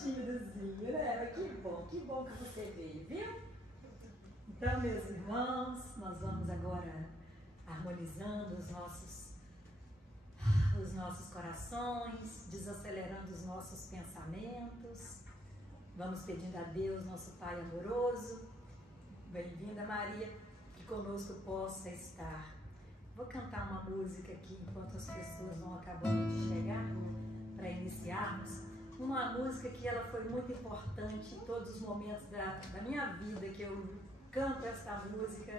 tímidozinho, né? Que bom que você veio, viu? Então, meus irmãos, nós vamos agora harmonizando os nossos corações, desacelerando os nossos pensamentos. Vamos pedindo a Deus, nosso Pai amoroso, bem-vinda Maria, que conosco possa estar. Vou cantar uma música aqui enquanto as pessoas vão acabando de chegar, para iniciarmos. Uma música que ela foi muito importante em todos os momentos da minha vida, que eu canto essa música,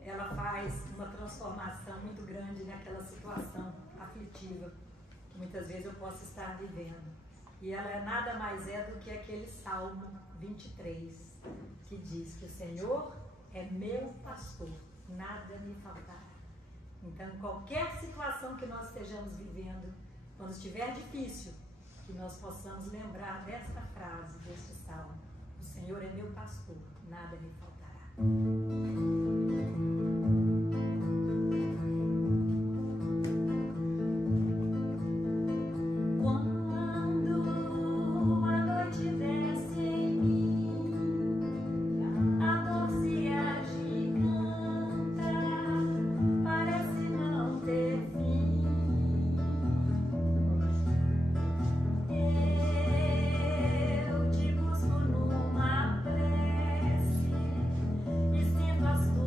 ela faz uma transformação muito grande naquela situação aflitiva que muitas vezes eu posso estar vivendo. E ela é nada mais do que aquele Salmo 23, que diz que o Senhor é meu pastor, nada me faltará. Então, qualquer situação que nós estejamos vivendo, quando estiver difícil, que nós possamos lembrar desta frase, deste salmo: o Senhor é meu pastor, nada me faltará. As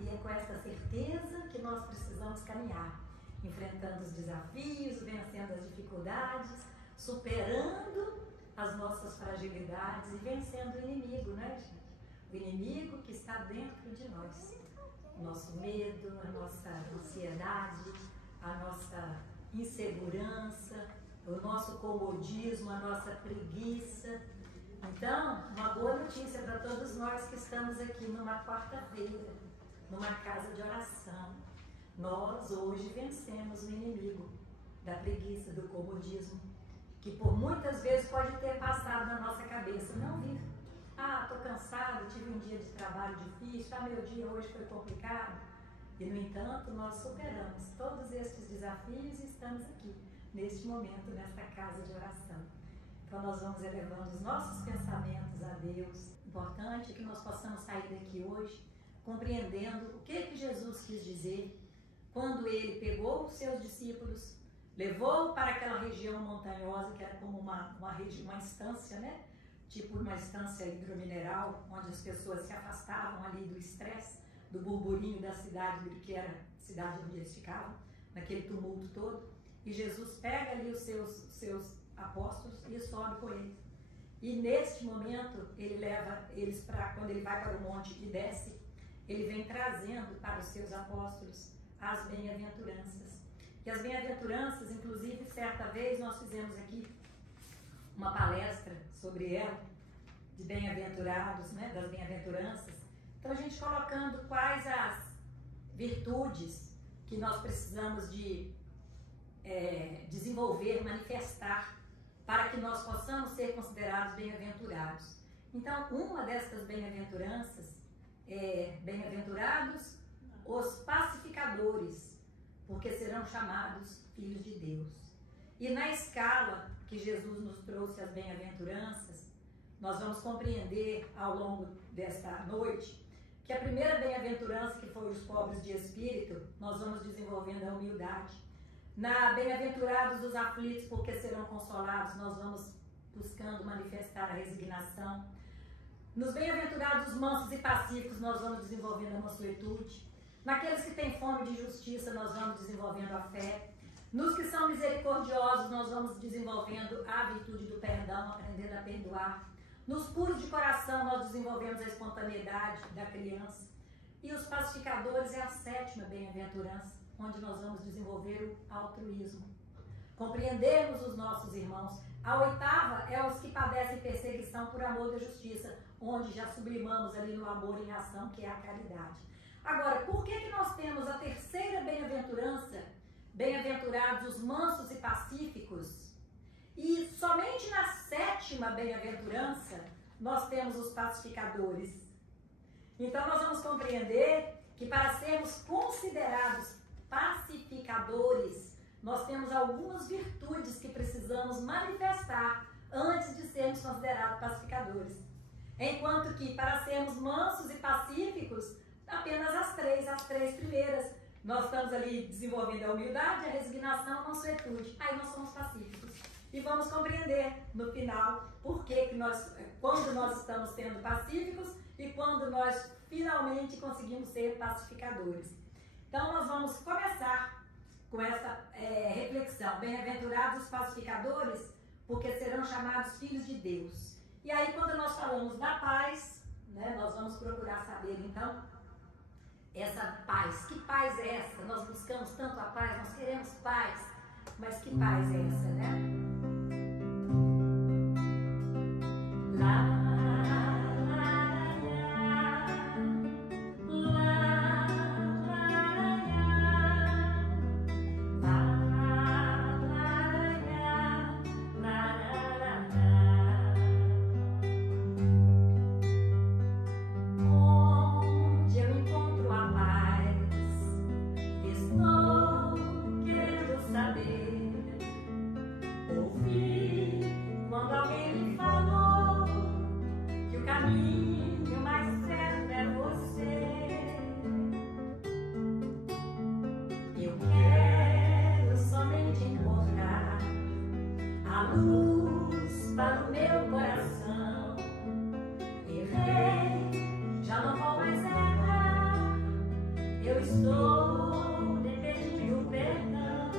e é com essa certeza que nós precisamos caminhar, enfrentando os desafios, vencendo as dificuldades, superando as nossas fragilidades e vencendo o inimigo, né, gente? O inimigo que está dentro de nós. O nosso medo, a nossa ansiedade, a nossa insegurança, o nosso comodismo, a nossa preguiça. Então, uma boa notícia para todos nós que estamos aqui numa quarta-feira, numa casa de oração. Nós hoje vencemos o inimigo da preguiça, do comodismo, que por muitas vezes pode ter passado na nossa cabeça, não vir. Ah, estou cansado, tive um dia de trabalho difícil, meu dia hoje foi complicado. E, no entanto, nós superamos todos estes desafios e estamos aqui, neste momento, nesta casa de oração. Então, nós vamos elevando os nossos pensamentos a Deus. Importante que nós possamos sair daqui hoje compreendendo o que Jesus quis dizer quando ele pegou os seus discípulos, levou para aquela região montanhosa, que era como uma instância, né? Tipo uma instância hidromineral, onde as pessoas se afastavam ali do estresse, do burburinho da cidade, que era a cidade onde eles ficavam, naquele tumulto todo. E Jesus pega ali os seus apóstolos e sobe com eles. E neste momento, ele leva eles para, quando ele vai para o monte e desce, ele vem trazendo para os seus apóstolos as bem-aventuranças. E as bem-aventuranças, inclusive, certa vez nós fizemos aqui uma palestra sobre ela, de bem-aventurados, né, das bem-aventuranças. Então, a gente colocando quais as virtudes que nós precisamos de desenvolver, manifestar, para que nós possamos ser considerados bem-aventurados. Então, uma destas bem-aventuranças é: bem-aventurados os pacificadores, porque serão chamados filhos de Deus. E na escala que Jesus nos trouxe as bem-aventuranças, nós vamos compreender ao longo desta noite que a primeira bem-aventurança, que foi os pobres de espírito, nós vamos desenvolvendo a humildade. Na bem-aventurados os aflitos, porque serão consolados, nós vamos buscando manifestar a resignação. Nos bem-aventurados os mansos e pacíficos, nós vamos desenvolvendo a mansuetude. Naqueles que têm fome de justiça, nós vamos desenvolvendo a fé. Nos que são misericordiosos, nós vamos desenvolvendo a virtude do perdão, aprendendo a perdoar. Nos puros de coração, nós desenvolvemos a espontaneidade da criança. E os pacificadores é a sétima bem-aventurança, onde nós vamos desenvolver o altruísmo. Compreendermos os nossos irmãos. A oitava é os que padecem perseguição por amor da justiça, onde já sublimamos ali no amor em ação, que é a caridade. Agora, por que nós temos a terceira bem-aventurança, bem-aventurados os mansos e pacíficos, e somente na sétima bem-aventurança nós temos os pacificadores? Então nós vamos compreender que para sermos considerados pacificadores, nós temos algumas virtudes que precisamos manifestar antes de sermos considerados pacificadores. Enquanto que para sermos mansos e pacíficos, apenas as três primeiras. Nós estamos ali desenvolvendo a humildade, a resignação, a mansuetude. Aí nós somos pacíficos. E vamos compreender no final por que quando nós estamos sendo pacíficos e quando nós finalmente conseguimos ser pacificadores. Então nós vamos começar com essa reflexão. Bem-aventurados os pacificadores, porque serão chamados filhos de Deus. E aí quando nós falamos da paz, né, nós vamos procurar saber então essa paz. Que paz é essa? Nós buscamos tanto a paz, nós queremos paz, mas que paz é essa, né? Saber estou lhe pedindo perdão.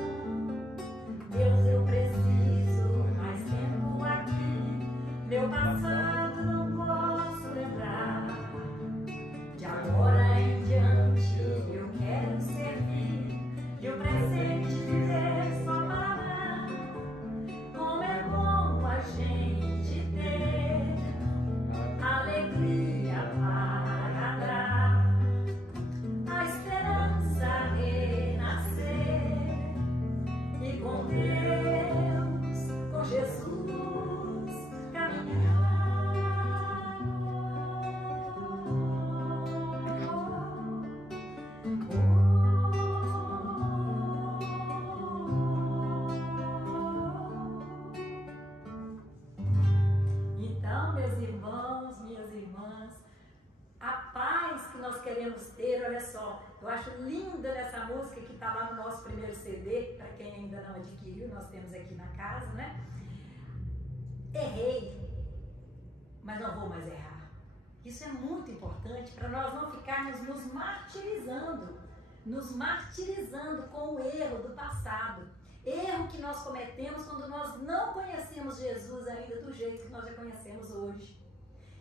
Deus, eu preciso mais tempo aqui. Meu passado não posso lembrar. De agora em diante eu quero servir. E o presente viver só para amar. Como é bom a gente ter alegria para dar. A esperança renascer. E com Deus, com Jesus, caminhar. Então, meus irmãos, minhas irmãs, a paz que nós queremos ter, olha só, eu acho linda nessa música que está lá no nosso primeiro CD, para quem ainda não adquiriu, nós temos aqui na casa, né? Errei, mas não vou mais errar. Isso é muito importante para nós não ficarmos nos martirizando com o erro do passado. Erro que nós cometemos quando nós não conhecemos Jesus ainda do jeito que nós já conhecemos hoje.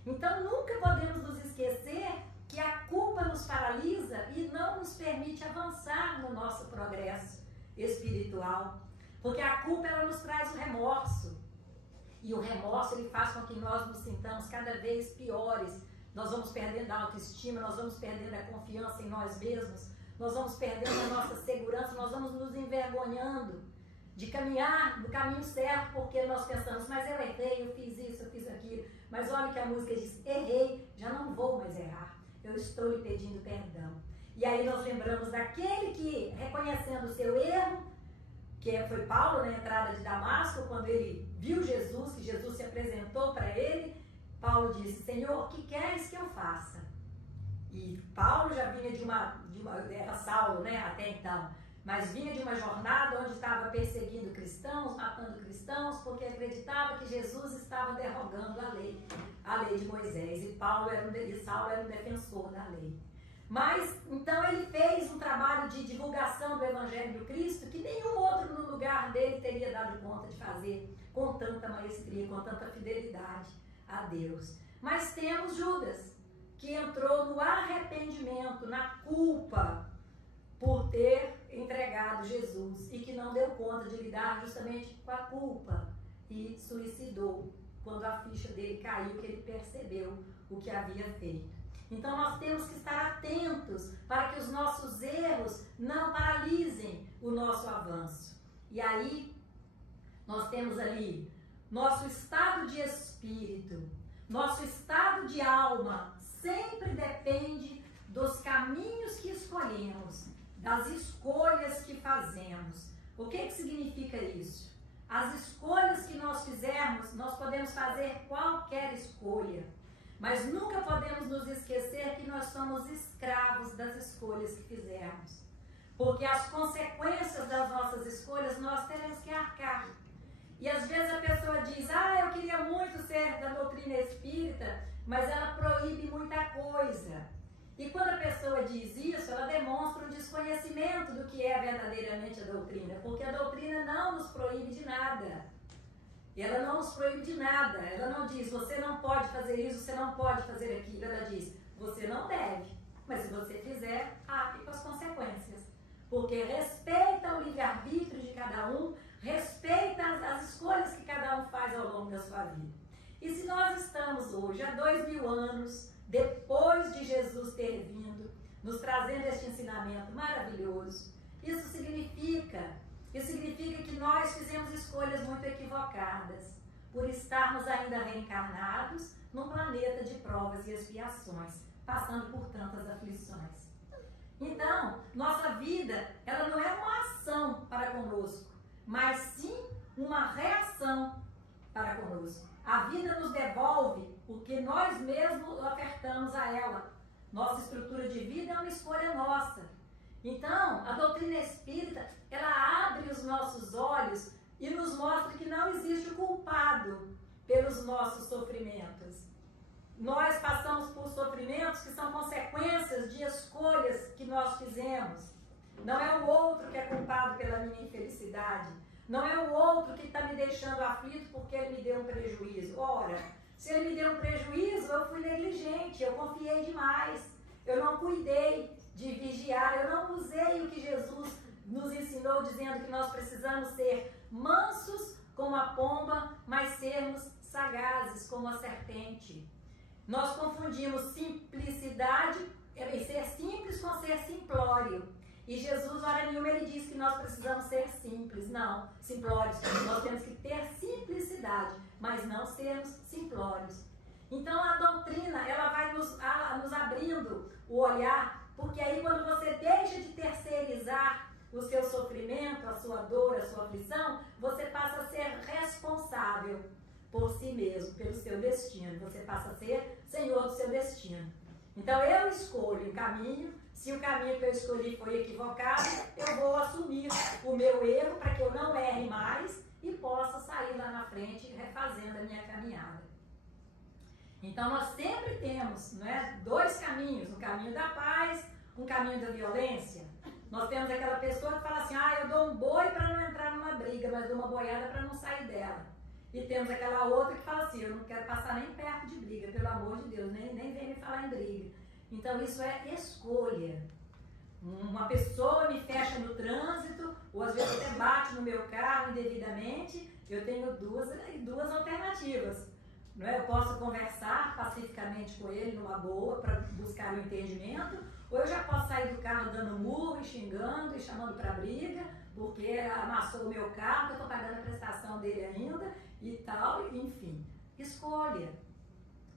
Então nunca podemos nos esquecer que a culpa nos paralisa e não nos permite avançar no nosso progresso espiritual. Porque a culpa, ela nos traz o remorso. E o remorso, ele faz com que nós nos sintamos cada vez piores. Nós vamos perdendo a autoestima, nós vamos perdendo a confiança em nós mesmos, nós vamos perdendo a nossa segurança, nós vamos nos envergonhando de caminhar no caminho certo, porque nós pensamos, mas eu errei, eu fiz isso, eu fiz aquilo. Mas olha que a música diz, errei, já não vou mais errar, eu estou lhe pedindo perdão. E aí nós lembramos daquele que, reconhecendo o seu erro, que foi Paulo na entrada de Damasco, quando ele viu Jesus, que Jesus se apresentou para ele, Paulo disse, Senhor, o que queres que eu faça? E Paulo já vinha de uma era Saulo, né, até então, mas vinha de uma jornada onde estava perseguindo cristãos, matando cristãos, porque acreditava que Jesus estava derrogando a lei de Moisés, e Saulo era um defensor da lei. Mas, então ele fez um trabalho de divulgação do Evangelho do Cristo que nenhum outro no lugar dele teria dado conta de fazer com tanta maestria, com tanta fidelidade a Deus. Mas temos Judas, que entrou no arrependimento, na culpa por ter entregado Jesus e que não deu conta de lidar justamente com a culpa e suicidou quando a ficha dele caiu, que ele percebeu o que havia feito. Então nós temos que estar atentos para que os nossos erros não paralisem o nosso avanço. E aí nós temos ali nosso estado de espírito, nosso estado de alma sempre depende dos caminhos que escolhemos, das escolhas que fazemos. O que significa isso? As escolhas que nós fizermos, nós podemos fazer qualquer escolha, mas nunca podemos nos esquecer que nós somos escravos das escolhas que fizermos, porque as consequências das nossas escolhas nós teremos que arcar. E às vezes a pessoa diz, eu queria muito ser da doutrina espírita, mas ela proíbe muita coisa. E quando a pessoa diz isso, ela demonstra um desconhecimento do que é verdadeiramente a doutrina, porque a doutrina não nos proíbe de nada. Ela não nos proíbe de nada. Ela não diz, você não pode fazer isso, você não pode fazer aquilo. Ela diz, você não deve, mas se você fizer, arque com as consequências. Porque respeita o livre-arbítrio de cada um, respeita as escolhas que cada um faz ao longo da sua vida. E se nós estamos hoje, há 2000 anos, depois de Jesus ter vindo, nos trazendo este ensinamento maravilhoso, isso significa que nós fizemos escolhas muito equivocadas, por estarmos ainda reencarnados num planeta de provas e expiações, passando por tantas aflições. Então, nossa vida, ela não é uma ação para conosco, mas sim uma reação para conosco. A vida nos devolve o que nós mesmos ofertamos a ela. Nossa estrutura de vida é uma escolha nossa. Então, a doutrina espírita, ela abre os nossos olhos e nos mostra que não existe o culpado pelos nossos sofrimentos. Nós passamos por sofrimentos que são consequências de escolhas que nós fizemos. Não é o outro que é culpado pela minha infelicidade. Não é o outro que está me deixando aflito porque ele me deu um prejuízo. Ora, se ele me deu um prejuízo, eu fui negligente, eu confiei demais. Eu não cuidei de vigiar, eu não usei o que Jesus nos ensinou, dizendo que nós precisamos ser mansos como a pomba, mas sermos sagazes como a serpente. Nós confundimos simplicidade, ser simples com ser simplório. E Jesus, hora nenhuma, ele diz que nós precisamos ser simples, não, simplórios. Nós temos que ter simplicidade, mas não sermos simplórios. Então a doutrina, ela vai nos abrindo o olhar, porque aí quando você deixa de terceirizar o seu sofrimento, a sua dor, a sua aflição, você passa a ser responsável por si mesmo, pelo seu destino. Você passa a ser senhor do seu destino. Então eu escolho o caminho. Se o caminho que eu escolhi foi equivocado, eu vou assumir o meu erro para que eu não erre mais e possa sair lá na frente refazendo a minha caminhada. Então nós sempre temos, né, dois caminhos, um caminho da paz, um caminho da violência. Nós temos aquela pessoa que fala assim, eu dou um boi para não entrar numa briga, mas dou uma boiada para não sair dela. E temos aquela outra que fala assim, eu não quero passar nem perto de briga, pelo amor de Deus, nem vem me falar em briga. Então isso é escolha. Uma pessoa me fecha no trânsito, ou às vezes até bate no meu carro indevidamente, eu tenho duas alternativas. Não é? Eu posso conversar pacificamente com ele numa boa para buscar o entendimento, ou eu já posso sair do carro dando murro, xingando e chamando para briga, porque amassou o meu carro, eu estou pagando a prestação dele ainda e tal, enfim. Escolha.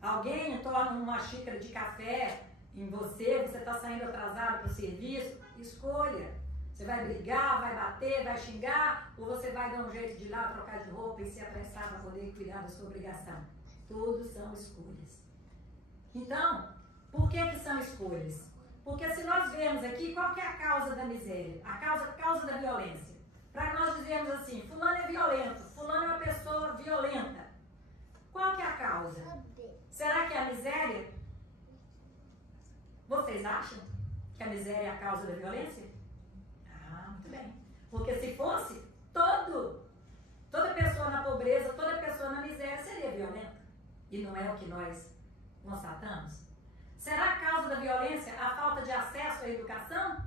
Alguém torna uma xícara de café em você está saindo atrasado para o serviço, escolha. Você vai brigar, vai bater, vai xingar, ou você vai dar um jeito de ir lá, trocar de roupa e se apressar para poder cuidar da sua obrigação. Tudo são escolhas. Então, por que são escolhas? Porque se nós vemos aqui, qual que é a causa da miséria? A causa da violência. Para nós dizermos assim, fulano é violento, fulano é uma pessoa violenta. Qual que é a causa? Será que é a miséria? Vocês acham que a miséria é a causa da violência? Muito bem. Porque se fosse, toda pessoa na pobreza, toda pessoa na miséria seria violenta. E não é o que nós constatamos? Será a causa da violência a falta de acesso à educação?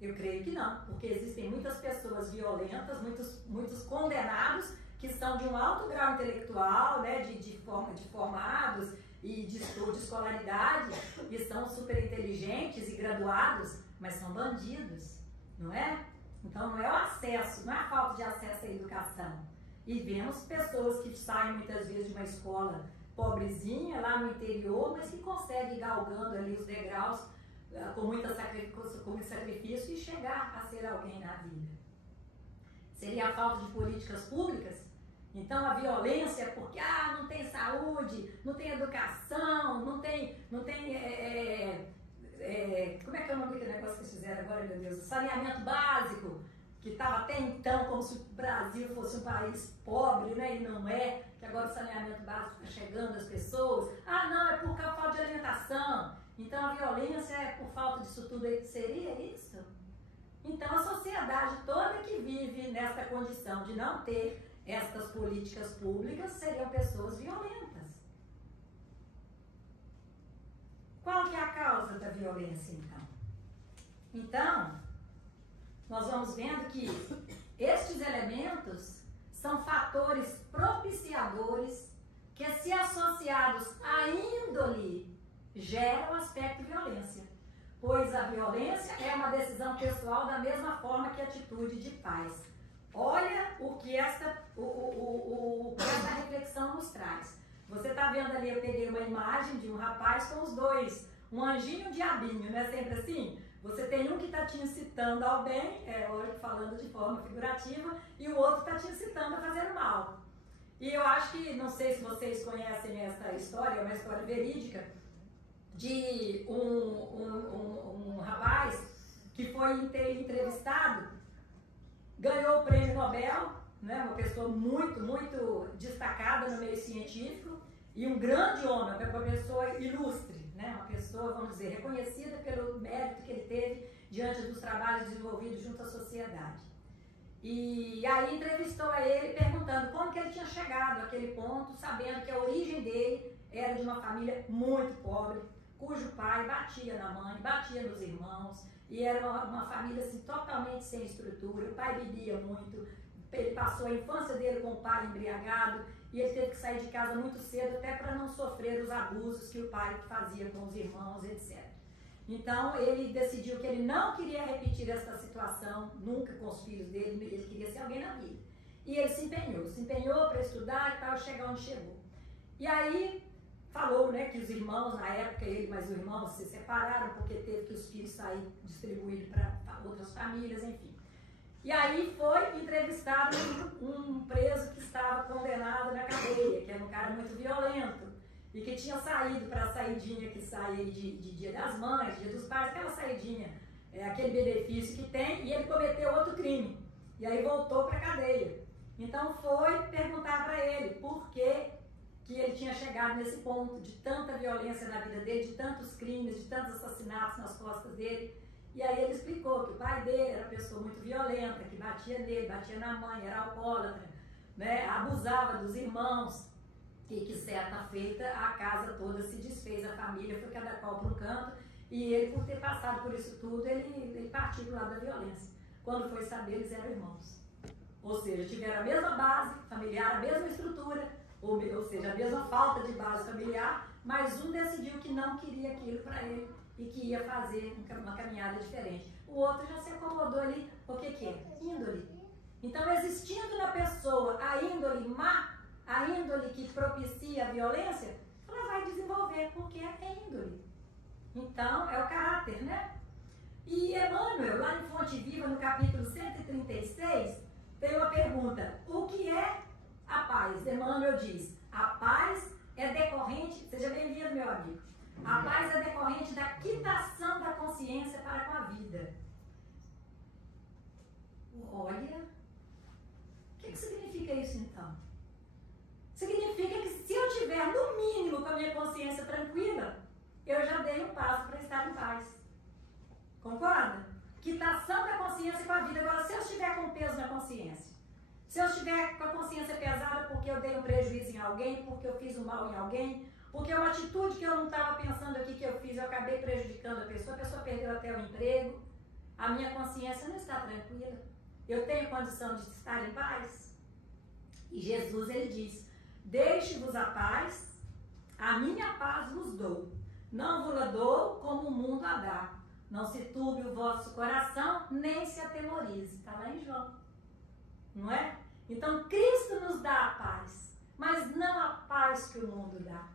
Eu creio que não, porque existem muitas pessoas violentas, muitos condenados, que são de um alto grau intelectual, né, de formados e de escolaridade, e são super inteligentes e graduados, mas são bandidos, não é? Então não é o acesso, não é a falta de acesso à educação. E vemos pessoas que saem muitas vezes de uma escola pobrezinha, lá no interior, mas que conseguem ir galgando ali os degraus com muito sacrifício e chegar a ser alguém na vida. Seria a falta de políticas públicas? Então a violência é porque não tem saúde, não tem educação, não tem como é que é o nome daquele negócio que eles fizeram agora, meu Deus? Saneamento básico, que estava até então como se o Brasil fosse um país pobre, né? E não é, que agora o saneamento básico está chegando às pessoas. Não, é por falta de alimentação. Então a violência é por falta disso tudo aí. Seria isso? Então a sociedade toda que vive nessa condição de não ter estas políticas públicas seriam pessoas violentas. Qual que é a causa da violência, então? Então, nós vamos vendo que estes elementos são fatores propiciadores que, se associados à índole, geram aspecto de violência. Pois a violência é uma decisão pessoal da mesma forma que a atitude de paz. Olha o que essa reflexão nos traz. Você está vendo ali, eu peguei uma imagem de um rapaz com os dois, um anjinho e um diabinho, não é sempre assim? Você tem um que está te incitando ao bem, hoje falando de forma figurativa, e o outro está te incitando a fazer o mal. E eu acho que, não sei se vocês conhecem essa história, é uma história verídica, de um rapaz que foi entrevistado, ganhou o prêmio Nobel, né, uma pessoa muito, muito destacada no meio científico, e um grande homem, uma pessoa ilustre, né? Uma pessoa, vamos dizer, reconhecida pelo mérito que ele teve diante dos trabalhos desenvolvidos junto à sociedade. E aí entrevistou a ele perguntando como que ele tinha chegado àquele ponto, sabendo que a origem dele era de uma família muito pobre, cujo pai batia na mãe, batia nos irmãos, e era uma família assim, totalmente sem estrutura. O pai bebia muito, ele passou a infância dele com o pai embriagado, e ele teve que sair de casa muito cedo até para não sofrer os abusos que o pai fazia com os irmãos, etc. Então ele decidiu que ele não queria repetir essa situação nunca com os filhos dele, ele queria ser alguém na vida. E ele se empenhou para estudar e tal, chegar onde chegou. E aí falou, né, que os irmãos, na época ele mais o irmão se separaram porque teve que os filhos saírem distribuídos para outras famílias, enfim. E aí foi entrevistado um preso que estava condenado na cadeia, que era um cara muito violento e que tinha saído para a saidinha que sai de Dia das Mães, Dia dos Pais, aquela saidinha, aquele benefício que tem, e ele cometeu outro crime. E aí voltou para a cadeia. Então foi perguntar para ele por que ele tinha chegado nesse ponto de tanta violência na vida dele, de tantos crimes, de tantos assassinatos nas costas dele. E aí ele explicou que o pai dele era uma pessoa muito violenta, que batia nele, batia na mãe, era alcoólatra, né, abusava dos irmãos, e que certa feita a casa toda se desfez, a família foi cada qual para um canto, e ele, por ter passado por isso tudo, ele partiu do lado da violência. Quando foi saber, eles eram irmãos. Ou seja, tiveram a mesma base familiar, a mesma estrutura, ou seja, a mesma falta de base familiar, mas um decidiu que não queria aquilo para ele e que ia fazer uma caminhada diferente. O outro já se acomodou ali, o que é? Índole. Então, existindo na pessoa a índole má, a índole que propicia a violência, ela vai desenvolver, porque é índole. Então, é o caráter, né? E Emmanuel, lá em Fonte Viva, no capítulo 136, tem uma pergunta: o que é a paz? Emmanuel diz: a paz é decorrente, seja bem-vindo, meu amigo, a paz é decorrente da quitação da consciência para com a vida. Olha, o que significa isso então? Significa que se eu tiver no mínimo com a minha consciência tranquila, eu já dei um passo para estar em paz. Concorda? Quitação da consciência com a vida. Agora, se eu estiver com peso na consciência, se eu estiver com a consciência pesada porque eu dei um prejuízo em alguém, porque eu fiz um mal em alguém, porque uma atitude que eu não estava pensando aqui que eu fiz, eu acabei prejudicando a pessoa perdeu até o emprego, a minha consciência não está tranquila. Eu tenho condição de estar em paz? E Jesus, ele diz: deixe-vos a paz, a minha paz vos dou. Não vos la dou como o mundo a dá. Não se turbe o vosso coração, nem se atemorize. Está lá em João. Não é? Então, Cristo nos dá a paz, mas não a paz que o mundo dá.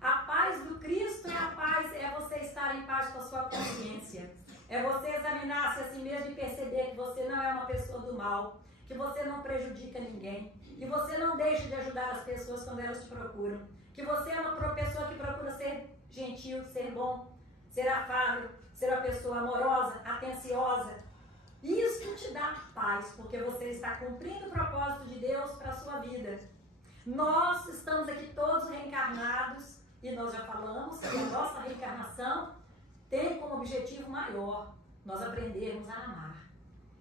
A paz do Cristo é a paz, é você estar em paz com a sua consciência. É você examinar-se a si mesmo e perceber que você não é uma pessoa do mal, que você não prejudica ninguém, que você não deixa de ajudar as pessoas quando elas te procuram, que você é uma pessoa que procura ser gentil, ser bom, ser afável, ser uma pessoa amorosa, atenciosa. Isso te dá paz, porque você está cumprindo o propósito de Deus para a sua vida. Nós estamos aqui todos reencarnados e nós já falamos que a nossa reencarnação tem como objetivo maior nós aprendermos a amar.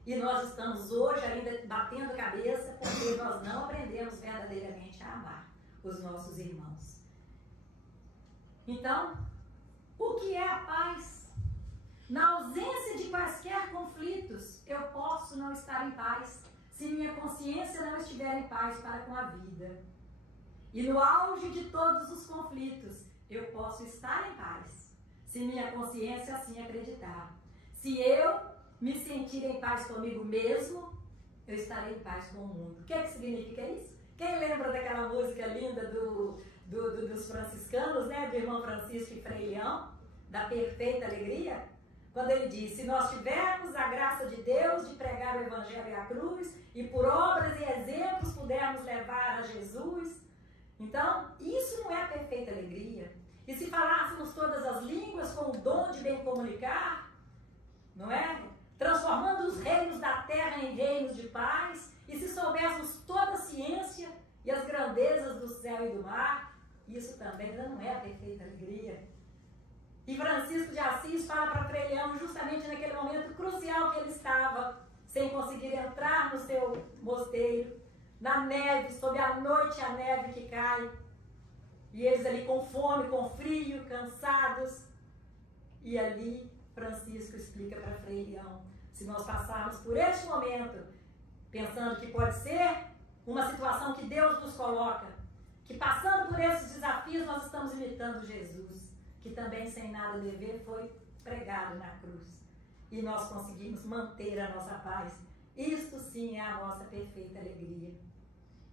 E nós estamos hoje ainda batendo cabeça porque nós não aprendemos verdadeiramente a amar os nossos irmãos. Então, o que é a paz? Na ausência de quaisquer conflitos, eu posso não estar em paz se minha consciência não estiver em paz para com a vida. E no auge de todos os conflitos, eu posso estar em paz se minha consciência assim acreditar. Se eu me sentir em paz comigo mesmo, eu estarei em paz com o mundo. O que significa isso? Quem lembra daquela música linda dos franciscanos, né? Do irmão Francisco e Frei Leão, da perfeita alegria? Quando ele diz: se nós tivermos a graça de Deus de pregar o Evangelho e a cruz, e por obras e exemplos pudermos levar a Jesus. Então, isso não é a perfeita alegria. E se falássemos todas as línguas com o dom de bem comunicar, não é? Transformando os reinos da terra em reinos de paz, e se soubéssemos toda a ciência e as grandezas do céu e do mar, isso também não é a perfeita alegria. E Francisco de Assis fala para Frei Leão, justamente naquele momento crucial que ele estava, sem conseguir entrar no seu mosteiro, na neve, sob a noite a neve que cai, e eles ali com fome, com frio, cansados. E ali Francisco explica para Frei Leão, se nós passarmos por este momento, pensando que pode ser uma situação que Deus nos coloca, que passando por esses desafios nós estamos imitando Jesus, que também sem nada dever foi pregado na cruz. E nós conseguimos manter a nossa paz. Isto sim é a nossa perfeita alegria.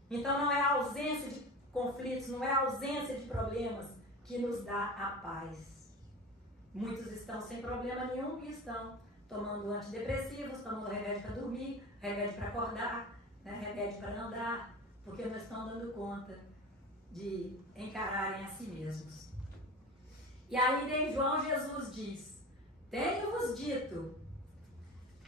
Então não é a ausência de conflitos, não é a ausência de problemas que nos dá a paz. Muitos estão sem problema nenhum e estão tomando antidepressivos, tomando remédio para dormir, remédio para acordar, né, remédio para andar, porque não estão dando conta de encararem a si mesmos. E ainda em João Jesus diz: tenho-vos dito,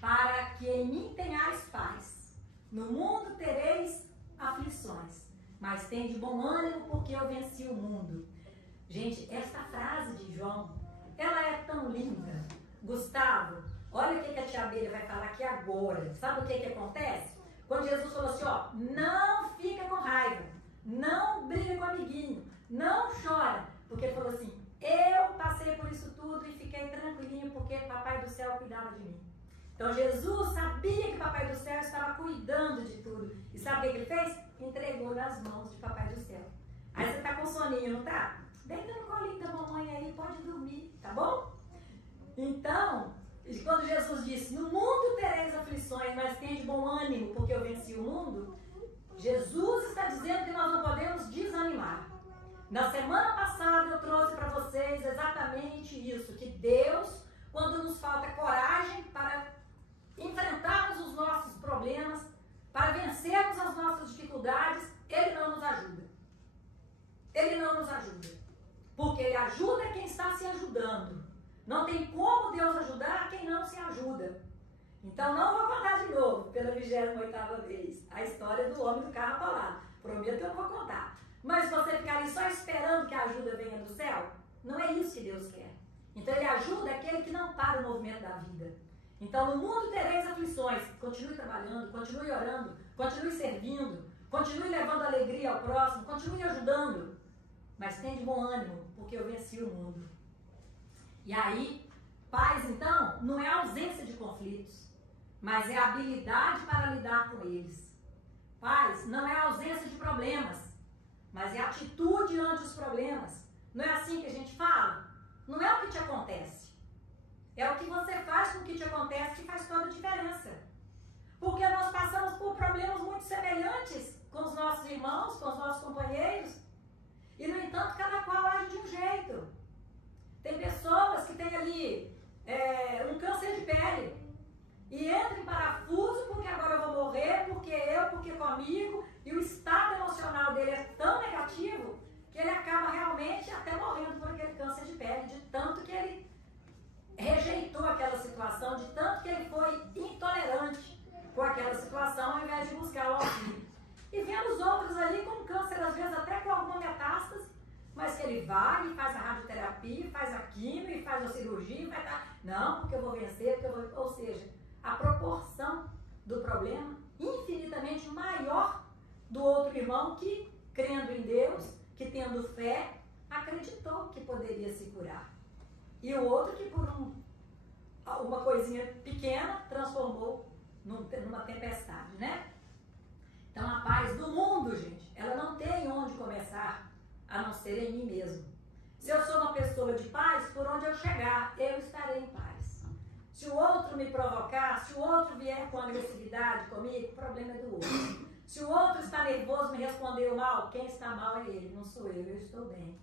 para que em mim tenhais paz. No mundo tereis aflições, mas tende bom ânimo, porque eu venci o mundo. Gente, essa frase de João, ela é tão linda. Gustavo, olha o que a tia Abelha vai falar aqui agora. Sabe o que acontece? Quando Jesus falou assim, ó, não fica com raiva, não briga com o amiguinho, não chora, porque ele falou assim, eu passei por isso tudo e fiquei tranquilinho porque Papai do Céu cuidava de mim. Então Jesus sabia que Papai do Céu estava cuidando de tudo. E sabe o que ele fez? Entregou nas mãos de Papai do Céu. Aí você tá com soninho, não tá? Deita no colinho da mamãe aí, pode dormir, tá bom? Então, quando Jesus disse, no mundo tereis aflições, mas tende bom ânimo, porque eu venci o mundo, Jesus está dizendo que nós não podemos desanimar. Na semana passada eu trouxe para vocês exatamente isso, que Deus, quando nos falta coragem para enfrentarmos os nossos problemas, para vencermos as nossas dificuldades, Ele não nos ajuda. Ele não nos ajuda. Porque Ele ajuda quem está se ajudando. Não tem como Deus ajudar quem não se ajuda. Então não vou contar de novo, pela 28ª vez, a história do homem do carro atolado. Prometo que eu não vou contar. Mas você ficar ali só esperando que a ajuda venha do céu, não é isso que Deus quer. Então Ele ajuda aquele que não para o movimento da vida. Então no mundo tereis aflições. Continue trabalhando, continue orando, continue servindo, continue levando alegria ao próximo, continue ajudando. Mas tenha de bom ânimo, porque eu venci o mundo. E aí, paz então não é ausência de conflitos, mas é a habilidade para lidar com eles. Paz não é ausência de problemas, mas é atitude ante os problemas. Não é assim que a gente fala? Não é o que te acontece. É o que você faz com o que te acontece que faz toda a diferença. Porque nós passamos por problemas muito semelhantes com os nossos irmãos, com os nossos companheiros. E, no entanto, cada qual age de um jeito. Tem pessoas que têm ali um câncer de pele e entram em parafuso porque agora eu vou morrer, porque comigo, e o estado emocional dele é tão negativo que ele acaba realmente até morrendo por aquele câncer de pele, de tanto que ele rejeitou aquela situação, de tanto que ele foi intolerante com aquela situação ao invés de buscar o auxílio. E vemos outros ali com câncer, às vezes até com alguma metástase, mas que ele vai e faz a radioterapia, faz a quimio e faz a cirurgia, vai dar, não, porque eu vou vencer, porque eu vou... Ou seja, a proporção do problema infinitamente maior do outro irmão que, crendo em Deus, que tendo fé, acreditou que poderia se curar. E o outro que por uma coisinha pequena transformou numa tempestade, né? Então a paz do mundo, gente, ela não tem onde começar a não ser em mim mesmo. Se eu sou uma pessoa de paz, por onde eu chegar, eu estarei em paz. Se o outro me provocar, se o outro vier com agressividade comigo, o problema é do outro. Se o outro está nervoso e me respondeu mal, quem está mal é ele, não sou eu estou bem.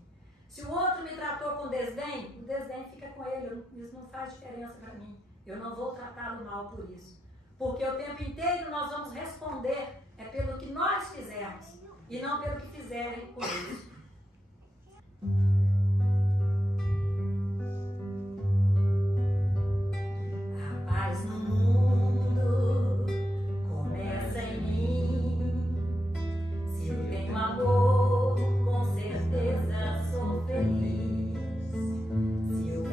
Se o outro me tratou com desdém, o desdém fica com ele, isso não faz diferença para mim. Eu não vou tratá-lo mal por isso. Porque o tempo inteiro nós vamos responder pelo que nós fizermos e não pelo que fizerem conosco. A paz no mundo começa em mim. Se eu tenho amor, com certeza sou feliz. Se eu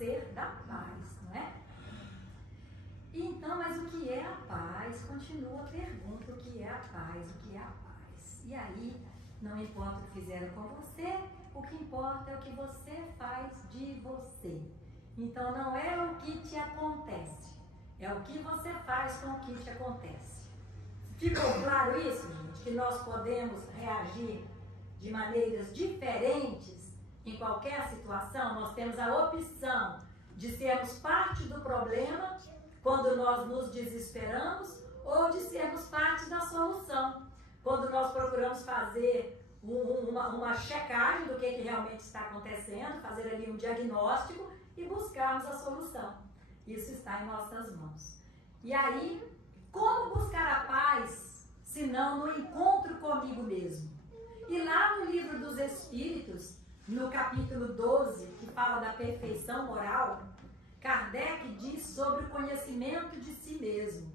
ser da paz, não é? Então, mas o que é a paz? Continua a pergunta, o que é a paz? O que é a paz? E aí, não importa o que fizeram com você, o que importa é o que você faz de você. Então, não é o que te acontece, é o que você faz com o que te acontece. Ficou claro isso, gente? Que nós podemos reagir de maneiras diferentes em qualquer situação. Nós temos a opção de sermos parte do problema quando nós nos desesperamos ou de sermos parte da solução quando nós procuramos fazer uma checagem do que realmente está acontecendo, fazer ali um diagnóstico e buscarmos a solução. Isso está em nossas mãos. E aí, como buscar a paz se não no encontro comigo mesmo? E lá no Livro dos Espíritos, no capítulo 12, que fala da perfeição moral, Kardec diz sobre o conhecimento de si mesmo.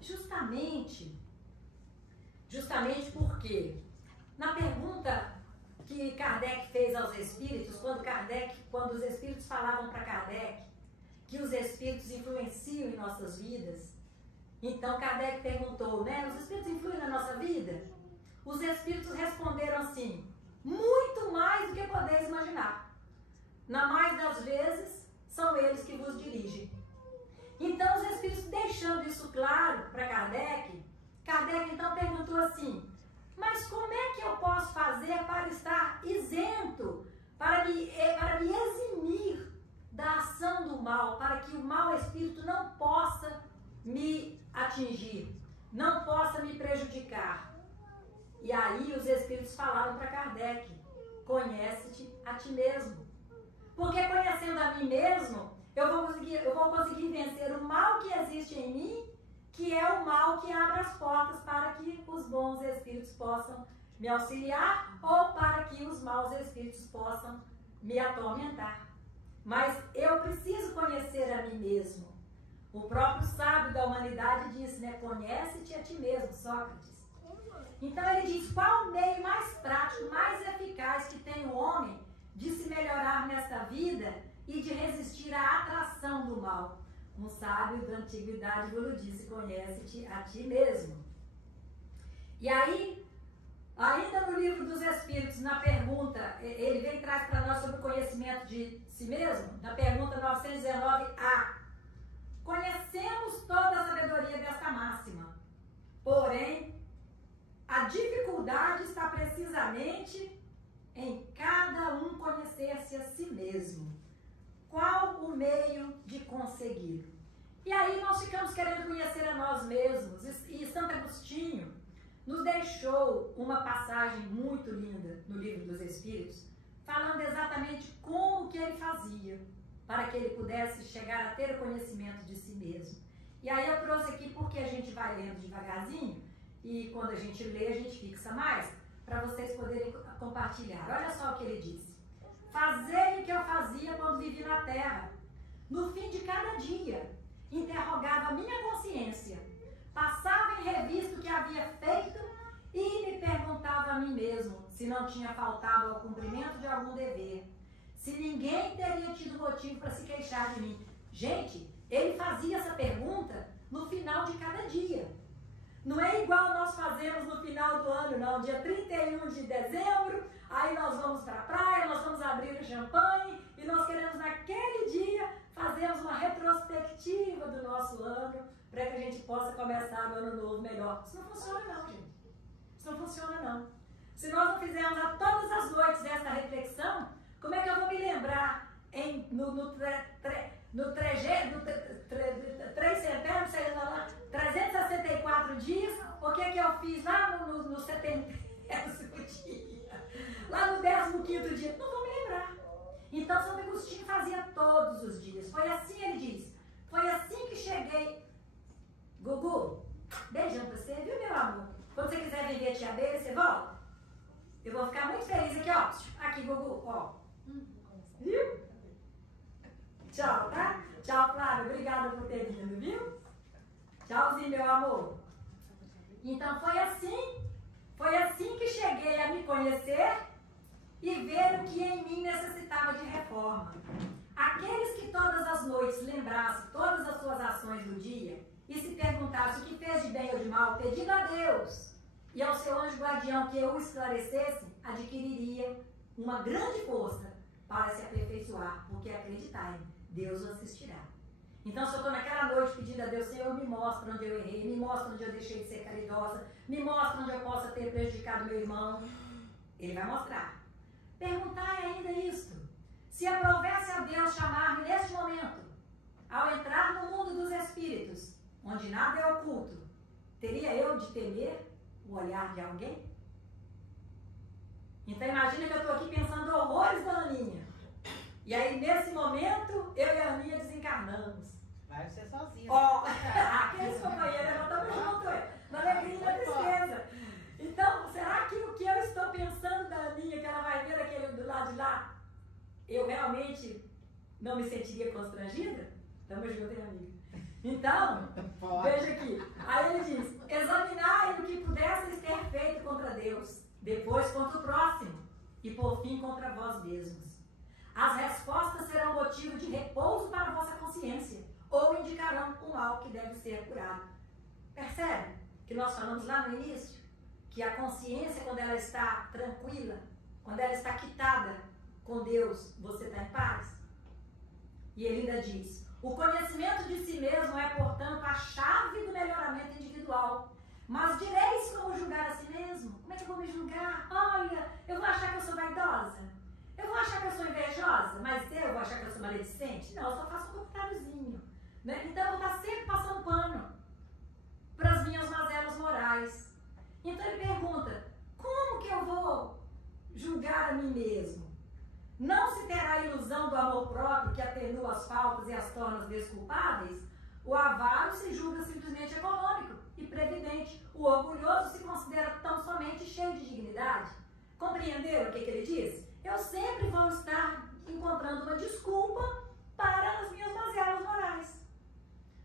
Justamente porque na pergunta que Kardec fez aos espíritos, quando os espíritos falavam para Kardec que os espíritos influenciam em nossas vidas, então Kardec perguntou, né, os espíritos influem na nossa vida? Os espíritos responderam assim, muito mais do que podeis imaginar. Na mais das vezes, são eles que vos dirigem. Então, os espíritos, deixando isso claro para Kardec, Kardec então perguntou assim, mas como é que eu posso fazer para estar isento, para me eximir da ação do mal, para que o mau espírito não possa me atingir, não possa me prejudicar? E aí os espíritos falaram para Kardec, conhece-te a ti mesmo. Porque conhecendo a mim mesmo, eu vou conseguir vencer o mal que existe em mim, que é o mal que abre as portas para que os bons espíritos possam me auxiliar ou para que os maus espíritos possam me atormentar. Mas eu preciso conhecer a mim mesmo. O próprio sábio da humanidade disse, né? Conhece-te a ti mesmo, Sócrates. Então ele diz, qual o meio mais prático, mais eficaz que tem o homem de se melhorar nesta vida e de resistir à atração do mal? Um sábio da antiguidade vos disse, conhece-te a ti mesmo. E aí, ainda no Livro dos Espíritos, na pergunta, ele vem e traz para nós sobre o conhecimento de si mesmo, na pergunta 919A. Conhecemos toda a sabedoria desta máxima, porém, a dificuldade está precisamente em cada um conhecer-se a si mesmo. Qual o meio de conseguir? E aí nós ficamos querendo conhecer a nós mesmos. E Santo Agostinho nos deixou uma passagem muito linda no Livro dos Espíritos, falando exatamente como que ele fazia para que ele pudesse chegar a ter o conhecimento de si mesmo. E aí eu trouxe aqui porque a gente vai lendo devagarzinho, e quando a gente lê, a gente fixa mais, para vocês poderem compartilhar. Olha só o que ele disse. Fazei o que eu fazia quando vivi na terra. No fim de cada dia, interrogava a minha consciência, passava em revista o que havia feito e me perguntava não tinha faltado ao cumprimento de algum dever, se ninguém teria tido motivo para se queixar de mim. Gente, ele fazia essa pergunta no final de cada dia. Não é igual nós fazemos no final do ano, não. Dia 31 de dezembro, aí nós vamos para a praia, nós vamos abrir o champanhe e nós queremos naquele dia fazermos uma retrospectiva do nosso ano para que a gente possa começar o ano novo melhor. Isso não funciona não, gente. Isso não funciona não. Se nós não fizermos a todas as noites essa reflexão, como é que eu vou me lembrar no 364 dias, o que é que eu fiz lá no 70º dia, lá no 15º dia? Não vou me lembrar. Então Santo Agostinho fazia todos os dias. Foi assim, ele diz, foi assim que cheguei. Gugu, beijão pra você, viu, meu amor? Quando você quiser vender a tia dele, você volta? Eu vou ficar muito feliz aqui, ó. Aqui, Gugu, ó. Viu? Tchau, tá? Tchau, Flávia. Obrigada por ter vindo, viu? Tchauzinho, meu amor. Então foi assim que cheguei a me conhecer e ver o que em mim necessitava de reforma. Aqueles que todas as noites lembrassem todas as suas ações do dia e se perguntassem o que fez de bem ou de mal, pedindo a Deus e ao seu anjo guardião que eu o esclarecesse, adquiriria uma grande força para se aperfeiçoar, porque acreditai, Deus o assistirá. Então, se eu estou naquela noite pedindo a Deus, Senhor, me mostra onde eu errei, me mostra onde eu deixei de ser caridosa, me mostra onde eu possa ter prejudicado meu irmão, Ele vai mostrar. Perguntai ainda isto: se aprovesse a Deus chamar-me neste momento, ao entrar no mundo dos espíritos, onde nada é oculto, teria eu de temer o olhar de alguém? Então imagina que eu estou aqui pensando horrores da Aninha. E aí nesse momento, eu e a Aninha desencarnamos. Vai ser sozinha. Ó, aqueles companheiros, nós estamos juntos, na alegria e na tristeza. Então, será que o que eu estou pensando da Aninha, que ela vai ver daquele do lado de lá, eu realmente não me sentiria constrangida? Tamo junto, hein, amiga? Então, veja aqui. Aí ele diz: examinai o que pudesseis ter feito contra Deus, depois contra o próximo, e por fim contra vós mesmos. As respostas serão motivo de repouso para a vossa consciência, ou indicarão um mal que deve ser curado. Percebe que nós falamos lá no início? Que a consciência, quando ela está tranquila, quando ela está quitada com Deus, você está em paz? E ele ainda diz: o conhecimento de si mesmo é, portanto, a chave do melhoramento individual. Mas direis como julgar a si mesmo? Como é que eu vou me julgar? Olha, eu vou achar que eu sou vaidosa? Eu vou achar que eu sou invejosa? Mas eu vou achar que eu sou maledicente? Não, eu só faço um comentáriozinho. Né? Então eu vou estar sempre passando pano para as minhas mazelas morais. Então ele pergunta: como que eu vou julgar a mim mesmo? Não se terá a ilusão do amor próprio que atenua as faltas e as torna desculpáveis? O avaro se julga simplesmente econômico e previdente. O orgulhoso se considera tão somente cheio de dignidade. Compreenderam o que ele diz? Eu sempre vou estar encontrando uma desculpa para as minhas mazelas morais.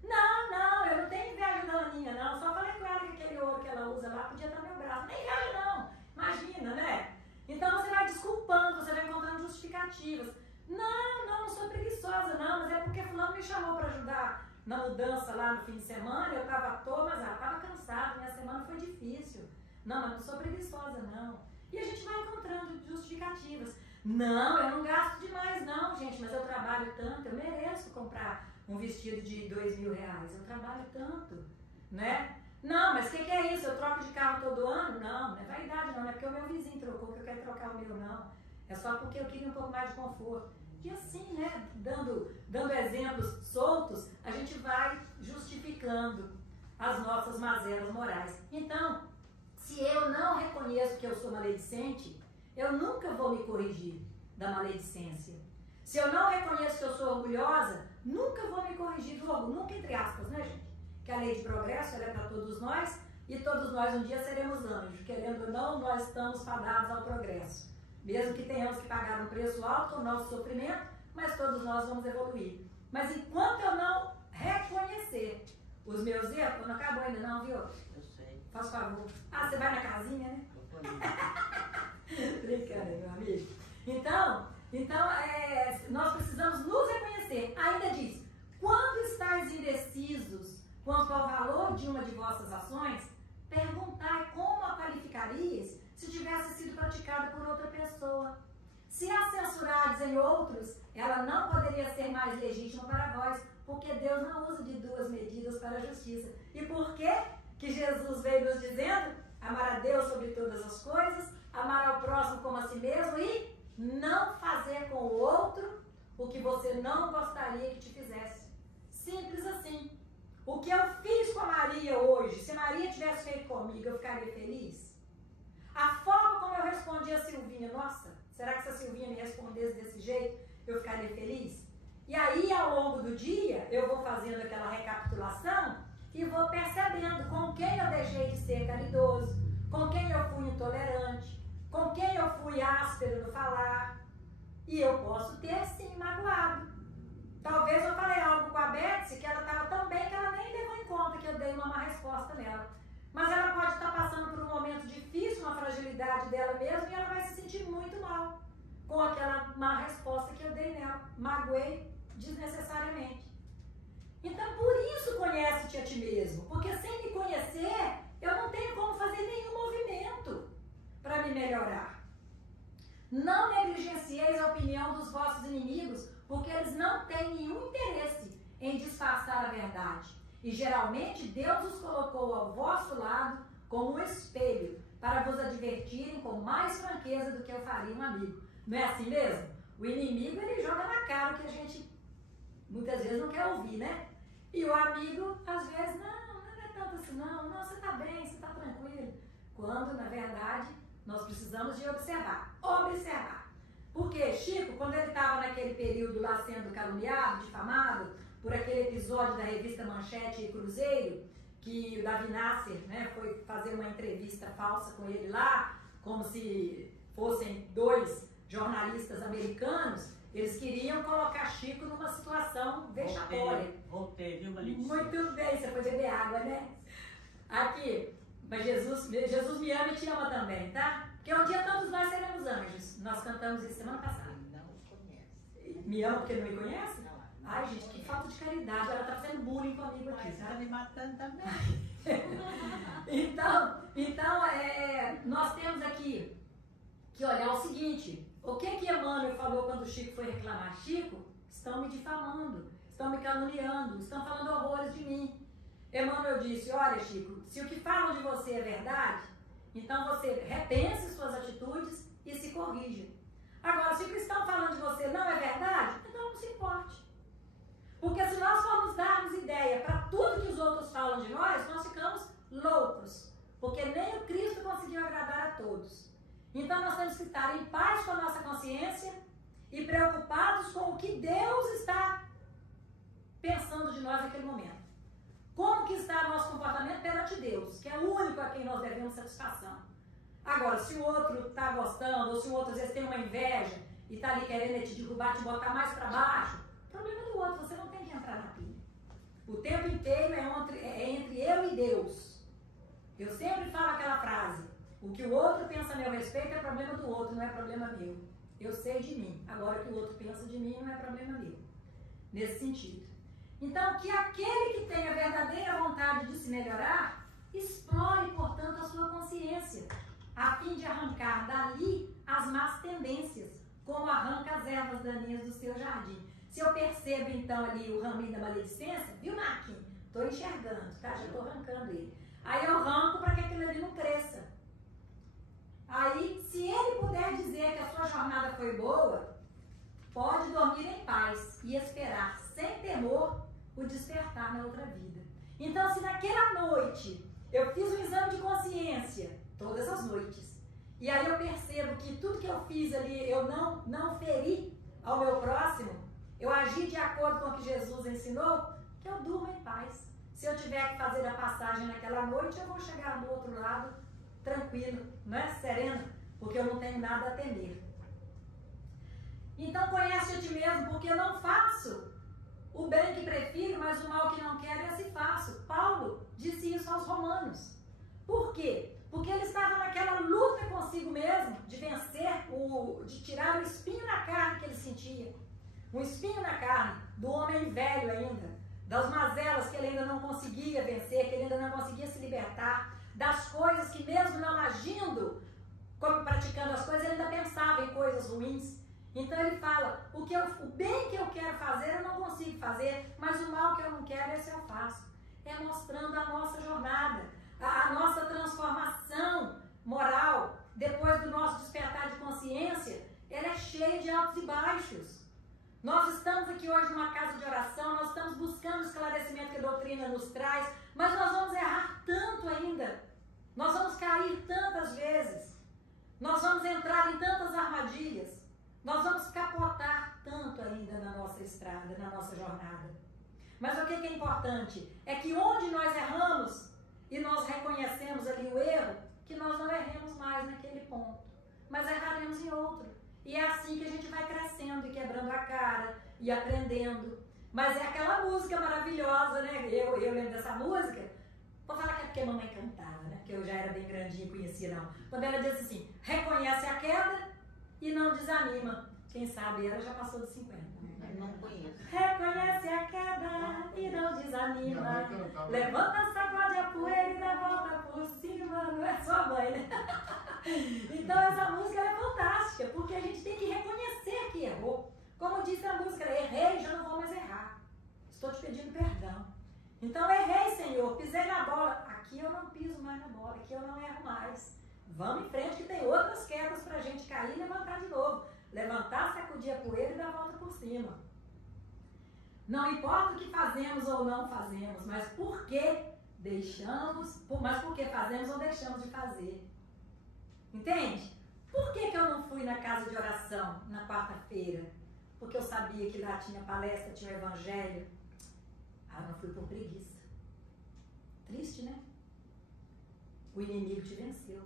Não, eu não tenho inveja da Aninha, não. Só falei com ela que aquele ouro que ela usa lá podia estar no meu braço. Nem inveja, não. Imagina, né? Então você vai desculpando, você vai encontrando justificativas. Não sou preguiçosa, não, mas é porque fulano me chamou para ajudar na mudança lá no fim de semana, eu estava à toa, mas estava cansada, minha semana foi difícil. Não, mas não sou preguiçosa, não. E a gente vai encontrando justificativas. Não, eu não gasto demais, não, gente, mas eu trabalho tanto, eu mereço comprar um vestido de R$2.000, eu trabalho tanto, né? Não, mas o que é isso? Eu troco de carro todo ano? Não é vaidade, não é porque o meu vizinho trocou que eu quero trocar o meu, não. É só porque eu queria um pouco mais de conforto. E assim, né, dando exemplos soltos, a gente vai justificando as nossas mazelas morais. Então, se eu não reconheço que eu sou maledicente, eu nunca vou me corrigir da maledicência. Se eu não reconheço que eu sou orgulhosa, nunca vou me corrigir do orgulho. Nunca, entre aspas, né, gente? Que a lei de progresso, ela é para todos nós, e todos nós um dia seremos anjos. Querendo ou não, nós estamos fadados ao progresso. Mesmo que tenhamos que pagar um preço alto com o nosso sofrimento, mas todos nós vamos evoluir. Mas enquanto eu não reconhecer os meus erros, não acabou ainda não, viu? Eu sei. Faz favor. Ah, você vai na casinha, né? Então, nós precisamos nos reconhecer. Ainda diz, quando estáis indecisos quanto ao valor de uma de vossas ações, perguntai como a qualificarias se tivesse sido praticada por outra pessoa. Se a censurades em outros, ela não poderia ser mais legítima para vós, porque Deus não usa de duas medidas para a justiça. E por que que Jesus veio nos dizendo? Amar a Deus sobre todas as coisas, amar ao próximo como a si mesmo e não fazer com o outro o que você não gostaria que te fizesse. Simples assim. O que eu fiz com a Maria hoje, se Maria tivesse feito comigo, eu ficaria feliz? A forma como eu respondi a Silvinha, nossa, será que se a Silvinha me respondesse desse jeito, eu ficaria feliz? E aí, ao longo do dia, eu vou fazendo aquela recapitulação e vou percebendo com quem eu deixei de ser caridoso, com quem eu fui intolerante, com quem eu fui áspero no falar. E eu posso ter, sim, magoado. Talvez eu falei algo com a Betsy que ela estava tão bem que ela nem levou em conta que eu dei uma má resposta nela. Mas ela pode estar passando por um momento difícil, uma fragilidade dela mesma, e ela vai se sentir muito mal com aquela má resposta que eu dei nela. Magoei desnecessariamente. Então, por isso, conhece-te a ti mesmo. Porque sem me conhecer, eu não tenho como fazer nenhum movimento para me melhorar. Não negligencieis a opinião dos vossos inimigos, porque eles não têm nenhum interesse em disfarçar a verdade. E geralmente Deus os colocou ao vosso lado como um espelho, para vos advertirem com mais franqueza do que eu faria um amigo. Não é assim mesmo? O inimigo, ele joga na cara o que a gente muitas vezes não quer ouvir, né? E o amigo, às vezes, não é tanto assim, não, você está bem, você está tranquilo. Quando, na verdade, nós precisamos de observar. Porque Chico, quando ele estava naquele período lá sendo caluniado, difamado, por aquele episódio da revista Manchete e Cruzeiro, que o Davi Nasser, né, foi fazer uma entrevista falsa com ele lá, como se fossem dois jornalistas americanos, eles queriam colocar Chico numa situação vexatória. Voltei, viu, Malicícia? Muito bem, você foi beber água, né? Aqui, mas Jesus me ama e te ama também, tá? Porque um dia todos nós seremos anjos. Nós cantamos isso semana passada. Não conhece. Me ama porque não me conhece? Não. Ai, gente, que falta de caridade. Ela tá fazendo bullying comigo aqui, Mas sabe? tá me matando também. Então, nós temos aqui que olhar o seguinte. O que Emmanuel falou quando o Chico foi reclamar? Chico, estão me difamando, estão me caluniando, estão falando horrores de mim. Emmanuel disse, olha Chico, se o que falam de você é verdade, então você repense suas atitudes e se corrija. Agora, se o que estão falando de você não é verdade, então não se importe. Porque se nós formos darmos ideia para tudo que os outros falam de nós, nós ficamos loucos. Porque nem o Cristo conseguiu agradar a todos. Então nós temos que estar em paz com a nossa consciência e preocupados com o que Deus está pensando de nós naquele momento. Como que está o nosso comportamento perante Deus, que é o único a quem nós devemos satisfação. Agora, se o outro está gostando, ou se o outro às vezes tem uma inveja e está ali querendo te derrubar, te botar mais para baixo, problema do outro, você não tem que entrar na pilha. O tempo inteiro é entre eu e Deus. Eu sempre falo aquela frase, o que o outro pensa a meu respeito é problema do outro, não é problema meu. Eu sei de mim, agora o que o outro pensa de mim não é problema meu. Nesse sentido. Então, que aquele que tem a verdadeira vontade de se melhorar, explore, portanto, a sua consciência, a fim de arrancar dali as más tendências, como arranca as ervas daninhas do seu jardim. Se eu percebo, então, ali o raminho da maledicência, viu, Marquinhos? Estou enxergando, tá? Já estou arrancando ele. Aí eu arranco para que aquilo ali não cresça. Aí, se ele puder dizer que a sua jornada foi boa, pode dormir em paz e esperar, sem temor, o despertar na outra vida. Então, se naquela noite eu fiz um exame de consciência, todas as noites, e aí eu percebo que tudo que eu fiz ali, eu não feri ao meu próximo, eu agi de acordo com o que Jesus ensinou, que eu durmo em paz. Se eu tiver que fazer a passagem naquela noite, eu vou chegar do outro lado tranquilo, não é? Sereno, porque eu não tenho nada a temer. Então conhece a ti mesmo, porque eu não faço o bem que prefiro, mas o mal que não quero, esse faço. Paulo disse isso aos romanos. Por quê? Porque ele estava naquela luta consigo mesmo, de vencer, de tirar o espírito um espinho na carne do homem velho ainda, das mazelas que ele ainda não conseguia vencer, que ele ainda não conseguia se libertar, das coisas que mesmo não agindo, como praticando as coisas, ele ainda pensava em coisas ruins. Então ele fala, o bem que eu quero fazer eu não consigo fazer, mas o mal que eu não quero, esse eu faço. É mostrando a nossa jornada, a nossa transformação moral, depois do nosso despertar de consciência, ela é cheia de altos e baixos. Nós estamos aqui hoje numa casa de oração, nós estamos buscando o esclarecimento que a doutrina nos traz, mas nós vamos errar tanto ainda, nós vamos cair tantas vezes, nós vamos entrar em tantas armadilhas, nós vamos capotar tanto ainda na nossa estrada, na nossa jornada. Mas o que é importante? É que onde nós erramos e nós reconhecemos ali o erro, que nós não erremos mais naquele ponto, mas erraremos em outro. E é assim que a gente vai crescendo e quebrando a cara e aprendendo. Mas é aquela música maravilhosa, né? Eu lembro dessa música. Vou falar que é porque a mamãe cantava, né? Porque eu já era bem grandinha e conhecia, não. Quando ela diz assim, reconhece a queda e não desanima. Quem sabe ela já passou de 50. Eu não conheço. Reconhece a queda e não desanima. Levanta, sacode a poeira e dá volta por cima. Não é sua mãe, né? Então essa música é fantástica, porque a gente tem que reconhecer que errou. Como disse a música, errei, já não vou mais errar. Estou te pedindo perdão. Então errei, Senhor, pisei na bola. Aqui eu não piso mais na bola, aqui eu não erro mais. Vamos em frente que tem outras quedas para a gente cair e levantar de novo. Levantar, sacudir a poeira e dar a volta por cima. Não importa o que fazemos ou não fazemos, mas por que fazemos ou deixamos de fazer. Entende? Por que eu não fui na casa de oração na quarta-feira? Porque eu sabia que lá tinha palestra, tinha o evangelho. Ah, eu não fui por preguiça. Triste, né? O inimigo te venceu.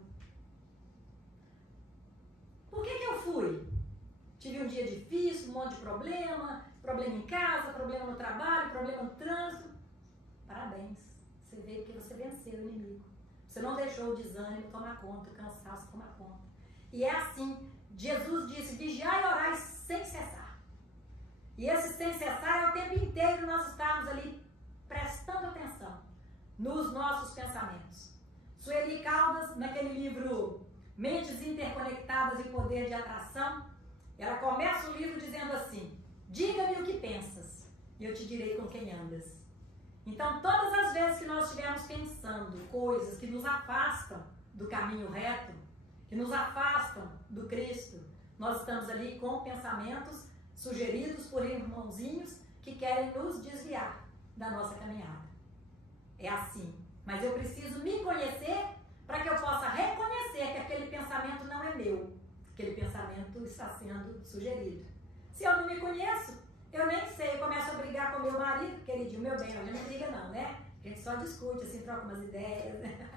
Por que eu fui? Tive um dia difícil, um monte de problema em casa, problema no trabalho, problema no trânsito. Parabéns, você veio porque você venceu o inimigo. Você não deixou o desânimo tomar conta, o cansaço tomar conta. E é assim, Jesus disse, vigiai e orai sem cessar. E esse sem cessar é o tempo inteiro nós estarmos ali prestando atenção nos nossos pensamentos. Sueli Caldas, naquele livro Mentes Interconectadas e Poder de Atração, ela começa o livro dizendo assim, diga-me o que pensas e eu te direi com quem andas. Então, todas as vezes que nós estivermos pensando coisas que nos afastam do caminho reto, que nos afastam do Cristo, nós estamos ali com pensamentos sugeridos por irmãozinhos que querem nos desviar da nossa caminhada. É assim. Mas eu preciso me conhecer para que eu possa reconhecer que aquele pensamento não é meu. Aquele pensamento está sendo sugerido. Se eu não me conheço, eu nem sei, eu começo a brigar com meu marido, queridinho, meu bem, a gente não briga não, né? A gente só discute, assim, troca umas ideias, né?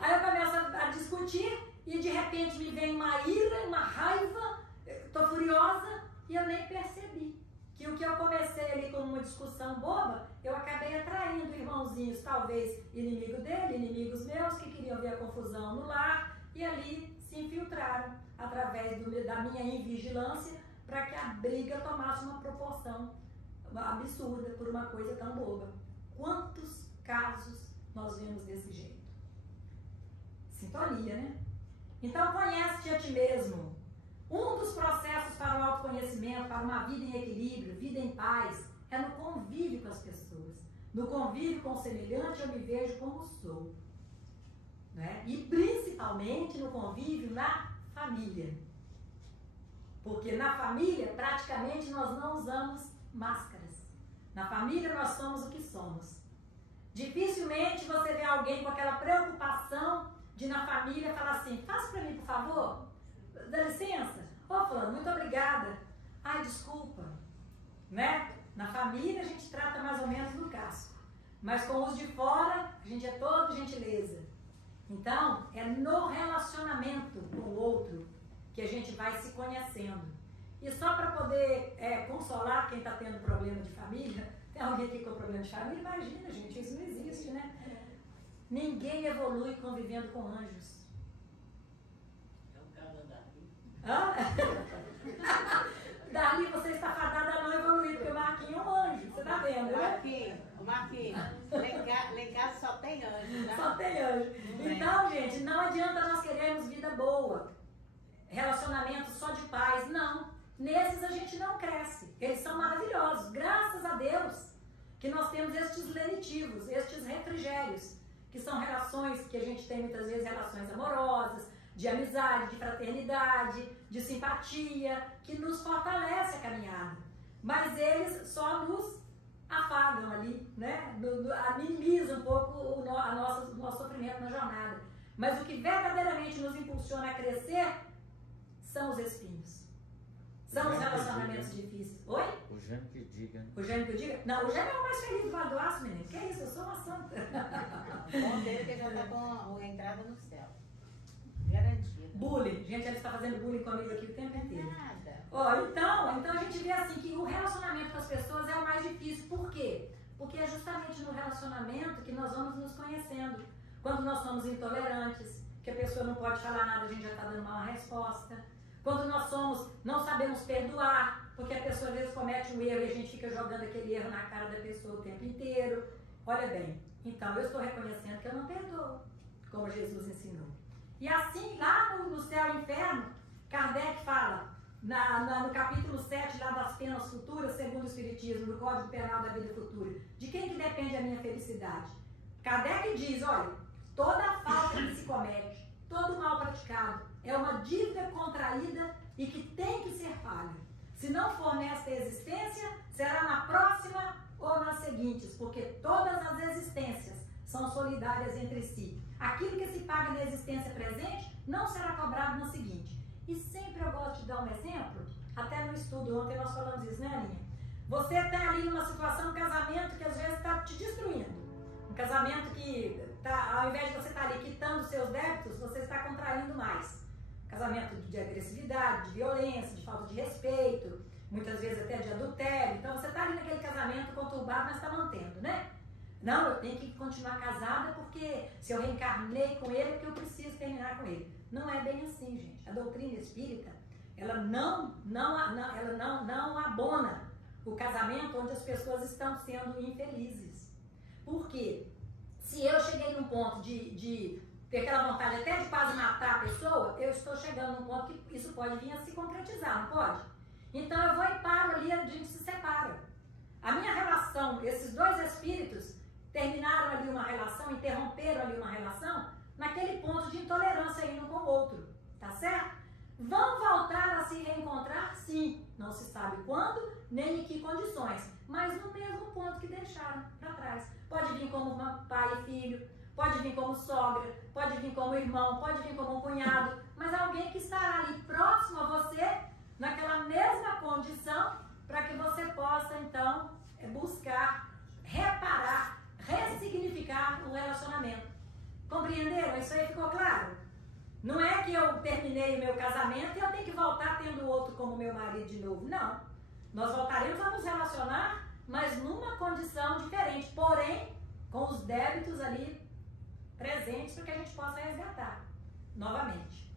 Aí eu começo a discutir e de repente me vem uma ira, uma raiva, estou furiosa e eu nem percebi que o que eu comecei ali como uma discussão boba, eu acabei atraindo irmãozinhos, talvez inimigo dele, inimigos meus, que queriam ver a confusão no lar e ali se infiltraram através da minha invigilância para que a briga tomasse uma proporção absurda por uma coisa tão boba. Quantos casos nós vemos desse jeito? Sintonia, né? Então, conhece-te a ti mesmo. Um dos processos para o autoconhecimento, para uma vida em equilíbrio, vida em paz, é no convívio com as pessoas. No convívio com o semelhante, eu me vejo como sou. Né? E principalmente no convívio na família. Porque na família, praticamente, nós não usamos máscaras. Na família, nós somos o que somos. Dificilmente você vê alguém com aquela preocupação de na família falar assim, faça para mim, por favor, dá licença. Ô, fulano, muito obrigada. Ai, desculpa. Né? Na família, a gente trata mais ou menos no casco. Mas com os de fora, a gente é todo gentileza. Então, é no relacionamento com o outro que a gente vai se conhecendo. E só para poder consolar quem está tendo problema de família, tem alguém aqui com problema de família? Imagina, gente, isso não existe, né? Ninguém evolui convivendo com anjos. É o caso da Darli. Hã? Darli, você está fadada à noiva tem anjo, tá? Só tem anjo. Então, gente, não adianta nós querermos vida boa, relacionamento só de paz, não. Nesses a gente não cresce. Eles são maravilhosos. Graças a Deus que nós temos estes lenitivos, estes refrigérios, que são relações que a gente tem muitas vezes, relações amorosas, de amizade, de fraternidade, de simpatia, que nos fortalece a caminhada. Mas eles só nos afagam ali, né? Minimizam um pouco o nosso sofrimento na jornada. Mas o que verdadeiramente nos impulsiona a crescer são os espinhos. São os relacionamentos difíceis. Oi? O Jânio que diga. O Jânio que diga? Não, o Jânio é o mais feliz do Vale do Aço, menino. Que isso? Eu sou uma santa. O bom dele é que já está com a entrada no céu. Garantido. Bullying. Gente, ele está fazendo bullying comigo aqui o tempo inteiro. Nada. Ó, então a gente vê assim que o relacionamento com as pessoas é o mais difícil. Por quê? Porque é justamente no relacionamento que nós vamos nos conhecendo. Quando nós somos intolerantes, que a pessoa não pode falar nada, a gente já está dando uma resposta. Quando nós não sabemos perdoar, porque a pessoa às vezes comete um erro e a gente fica jogando aquele erro na cara da pessoa o tempo inteiro. Olha bem, então eu estou reconhecendo que eu não perdoo, como Jesus ensinou. E assim, lá no céu e inferno, Kardec fala, no capítulo 7, lá das penas futuras, segundo o Espiritismo, no Código Penal da Vida Futura, de quem que depende a minha felicidade? Kardec diz, olha, toda falta que se comete, todo mal praticado, é uma dívida contraída e que tem que ser paga. Se não for nesta existência, será na próxima ou nas seguintes, porque todas as existências são solidárias entre si. Aquilo que se paga na existência presente não será cobrado na seguinte. E sempre eu gosto de dar um exemplo, até no estudo ontem nós falamos isso, né, Aninha? Você está ali numa situação, um casamento que às vezes está te destruindo. Um casamento que, ao invés de você estar ali quitando seus débitos, você está contraindo mais. Casamento de agressividade, de violência, de falta de respeito, muitas vezes até de adultério. Então você está ali naquele casamento conturbado, mas está mantendo, né? Não, eu tenho que continuar casada porque se eu reencarnei com ele é porque eu preciso terminar com ele. Não é bem assim, gente. A doutrina espírita, ela não abona o casamento onde as pessoas estão sendo infelizes. Por quê? Se eu cheguei num ponto de ter aquela vontade até de quase matar a pessoa, eu estou chegando num ponto que isso pode vir a se concretizar, não pode? Então eu vou e paro ali, a gente se separa. A minha relação, esses dois espíritos terminaram ali uma relação, interromperam ali uma relação, naquele ponto de intolerância aí um com o outro, tá certo? Vão voltar a se reencontrar? Sim, não se sabe quando, nem em que condições, mas no mesmo ponto que deixaram para trás. Pode vir como pai e filho, pode vir como sogra, pode vir como irmão, pode vir como cunhado, mas alguém que estará ali próximo a você, naquela mesma condição, para que você possa, então, buscar, reparar, ressignificar o relacionamento. Compreenderam? Isso aí ficou claro? Não é que eu terminei o meu casamento e eu tenho que voltar tendo o outro como meu marido de novo. Não. Nós voltaremos a nos relacionar, mas numa condição diferente, porém, com os débitos ali presentes para que a gente possa resgatar novamente.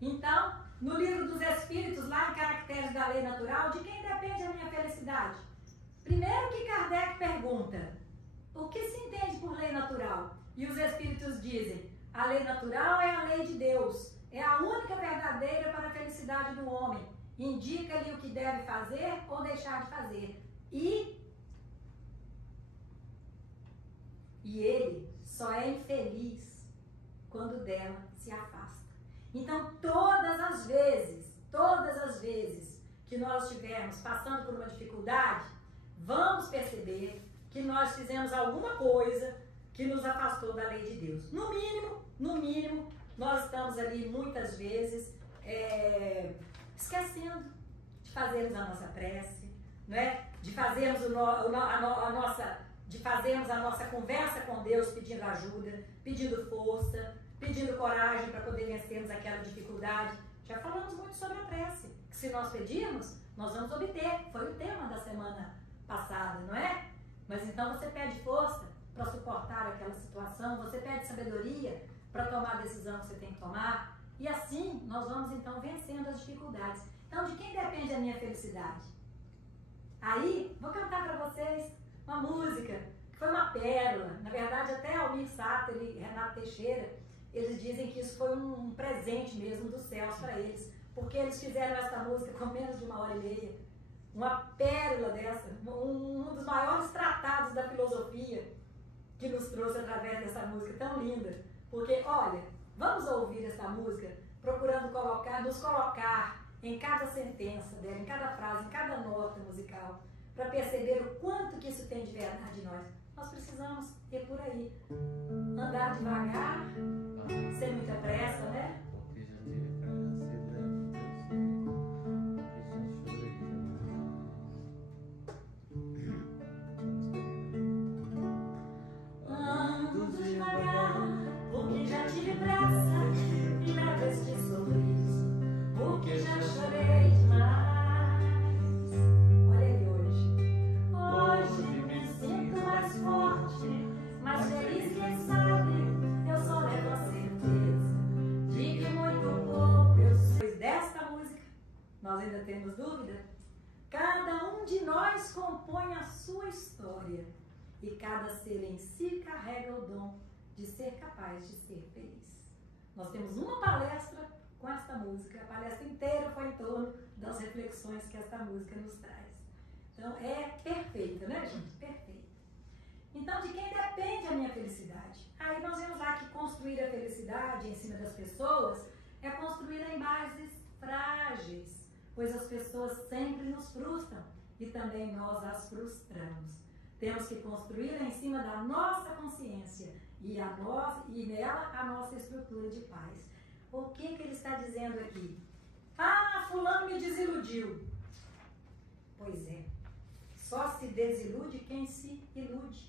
Então, no livro dos Espíritos, lá em Caracteres da Lei Natural, de quem depende a minha felicidade? Primeiro que Kardec pergunta, o que se entende por lei natural? E os Espíritos dizem, a lei natural é a lei de Deus, é a única verdadeira para a felicidade do homem, indica-lhe o que deve fazer ou deixar de fazer. E ele só é infeliz quando dela se afasta. Então, todas as vezes que nós estivermos passando por uma dificuldade, vamos perceber que nós fizemos alguma coisa que nos afastou da lei de Deus. No mínimo, nós estamos ali muitas vezes esquecendo de fazermos a nossa prece, né? De fazermos a nossa conversa com Deus pedindo ajuda, pedindo força, pedindo coragem para poder vencermos aquela dificuldade. Já falamos muito sobre a prece, que se nós pedirmos, nós vamos obter. Foi o tema da semana passada, não é? Mas então você pede força para suportar aquela situação, você pede sabedoria para tomar a decisão que você tem que tomar. E assim nós vamos então vencendo as dificuldades. Então, de quem depende a minha felicidade? Aí, vou cantar para vocês uma música foi uma pérola. Na verdade, até Almir Sater e Renato Teixeira, eles dizem que isso foi um presente mesmo dos céus para eles, porque eles fizeram essa música com menos de 1h30. Uma pérola dessa, um dos maiores tratados da filosofia que nos trouxe através dessa música tão linda. Porque, olha, vamos ouvir essa música procurando nos colocar em cada sentença dela, em cada frase, em cada nota musical, para perceber o quanto que isso tem de verdade em nós. Nós precisamos ir por aí, andar devagar, sem muita pressa, né? Ando devagar, porque já tive pressa, e levo este sorriso, porque já chorei demais. Olha ele hoje me sinto mais forte, mais feliz, quem sabe, eu só levo a certeza de que muito pouco eu sou. Desta música, nós ainda temos dúvida? Cada um de nós compõe a sua história, e cada ser em si carrega o dom de ser capaz de ser feliz. Nós temos uma palestra com esta música, a palestra inteira foi em torno das reflexões que esta música nos traz. Então é perfeita, né, gente? Perfeita. Então, de quem depende a minha felicidade? Aí nós vemos lá que construir a felicidade em cima das pessoas é construí-la em bases frágeis, pois as pessoas sempre nos frustram e também nós as frustramos. Temos que construí-la em cima da nossa consciência e nela a nossa estrutura de paz. O que ele está dizendo aqui? Ah, fulano me desiludiu. Pois é, só se desilude quem se ilude.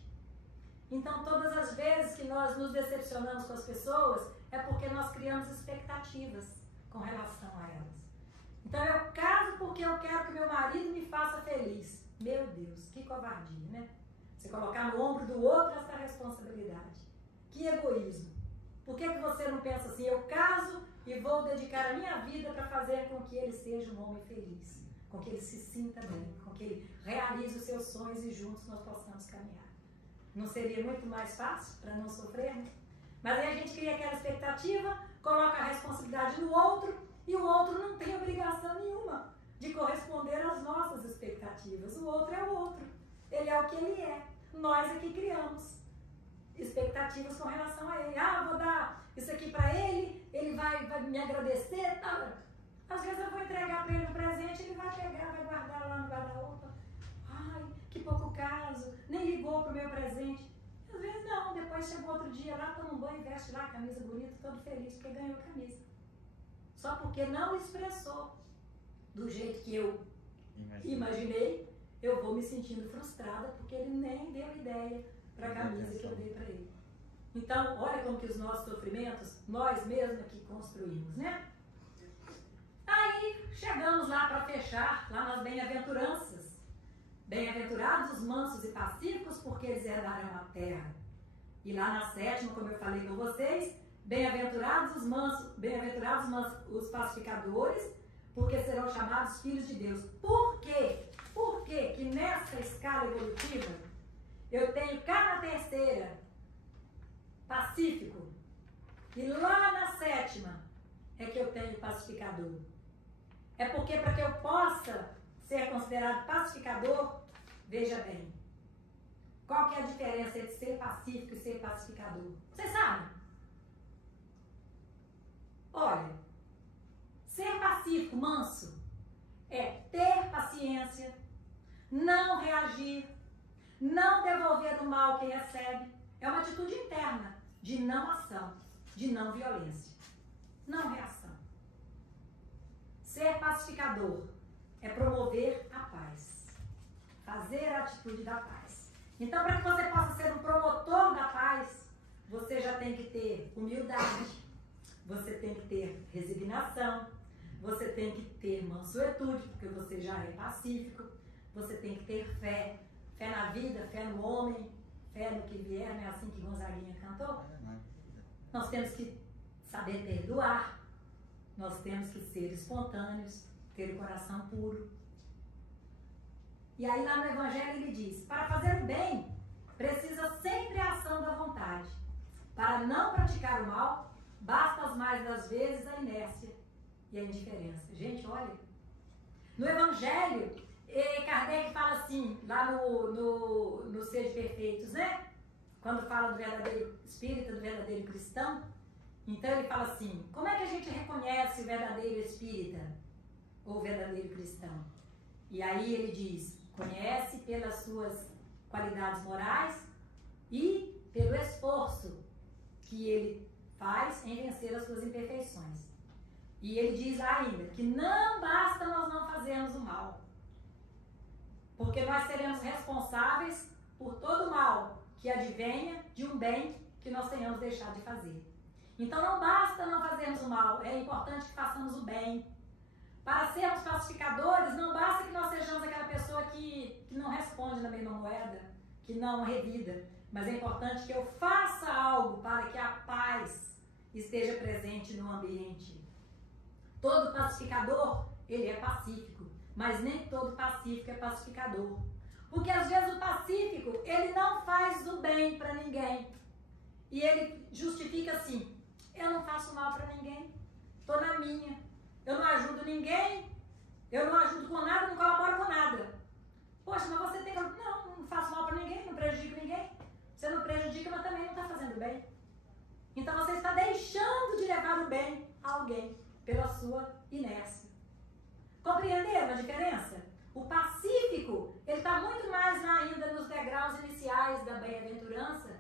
Então, todas as vezes que nós nos decepcionamos com as pessoas, é porque nós criamos expectativas com relação a elas. Então, eu caso porque eu quero que meu marido me faça feliz. Meu Deus, que covardia, né? Você colocar no ombro do outro essa responsabilidade. Que egoísmo. Por que você não pensa assim, eu caso e vou dedicar a minha vida para fazer com que ele seja um homem feliz, com que ele se sinta bem, com que ele realize os seus sonhos e juntos nós possamos caminhar? Não seria muito mais fácil para não sofrer, né? Mas aí a gente cria aquela expectativa, coloca a responsabilidade no outro e o outro não tem obrigação nenhuma de corresponder às nossas expectativas. O outro é o outro. Ele é o que ele é. Nós é que criamos expectativas com relação a ele. Ah, vou dar isso aqui para ele, ele vai me agradecer, tá? Às vezes eu vou entregar para ele um presente, ele vai pegar, vai guardar lá no guarda-roupa. Ai, que pouco caso, nem ligou pro meu presente. Às vezes não, depois chegou outro dia lá, toma um banho, veste lá a camisa bonita, todo feliz porque ganhou a camisa. Só porque não expressou do jeito que eu imaginei, eu vou me sentindo frustrada porque ele nem deu ideia para a camisa que eu dei para ele. Então, olha como que os nossos sofrimentos, nós mesmos aqui construímos, né? Aí, chegamos lá para fechar, lá nas bem-aventuranças. Bem-aventurados os mansos e pacíficos, porque eles herdarão a terra. E lá na 7ª, como eu falei com vocês, bem-aventurados os mansos, os pacificadores, porque serão chamados filhos de Deus. Por quê? Por quê que nessa escala evolutiva eu tenho cá na 3ª pacífico e lá na 7ª é que eu tenho pacificador? É porque para que eu possa ser considerado pacificador, veja bem, qual que é a diferença entre ser pacífico e ser pacificador? Vocês sabem? Olha, ser pacífico, manso, é ter paciência, não reagir, não devolver do mal quem recebe. É uma atitude interna de não ação, de não violência, não reação. Ser pacificador é promover a paz, fazer a atitude da paz. Então, para que você possa ser um promotor da paz, você já tem que ter humildade, você tem que ter resignação, você tem que ter mansuetude, porque você já é pacífico, você tem que ter fé, fé na vida, fé no homem, fé no que vier, não é assim que Gonzaguinha cantou? Nós temos que saber perdoar, nós temos que ser espontâneos, ter o coração puro. E aí lá no Evangelho ele diz, para fazer o bem, precisa sempre a ação da vontade. Para não praticar o mal, basta as mais das vezes a inércia e a indiferença. Gente, olha, no Evangelho, Kardec fala assim, lá no Sede Perfeitos, né? Quando fala do verdadeiro espírita, do verdadeiro cristão, então ele fala assim, como é que a gente reconhece o verdadeiro espírita ou o verdadeiro cristão? E aí ele diz, conhece pelas suas qualidades morais e pelo esforço que ele faz em vencer as suas imperfeições. E ele diz ainda que não basta nós não fazermos o mal, porque nós seremos responsáveis por todo o mal que advenha de um bem que nós tenhamos deixado de fazer. Então não basta não fazermos o mal, é importante que façamos o bem. Para sermos pacificadores, não basta que nós sejamos aquela pessoa que não responde na mesma moeda, que não revida, mas é importante que eu faça algo para que a paz esteja presente no ambiente. Todo pacificador, ele é pacífico, mas nem todo pacífico é pacificador. Porque às vezes o pacífico, ele não faz o bem para ninguém. E ele justifica assim, eu não faço mal para ninguém, estou na minha, eu não ajudo ninguém, eu não ajudo com nada, não colaboro com nada. Poxa, mas você tem que... Não faço mal para ninguém, não prejudico ninguém. Você não prejudica, mas também não está fazendo bem. Então você está deixando de levar o bem a alguém pela sua inércia. Compreenderam a diferença? O pacífico, ele está muito mais ainda nos degraus iniciais da bem-aventurança.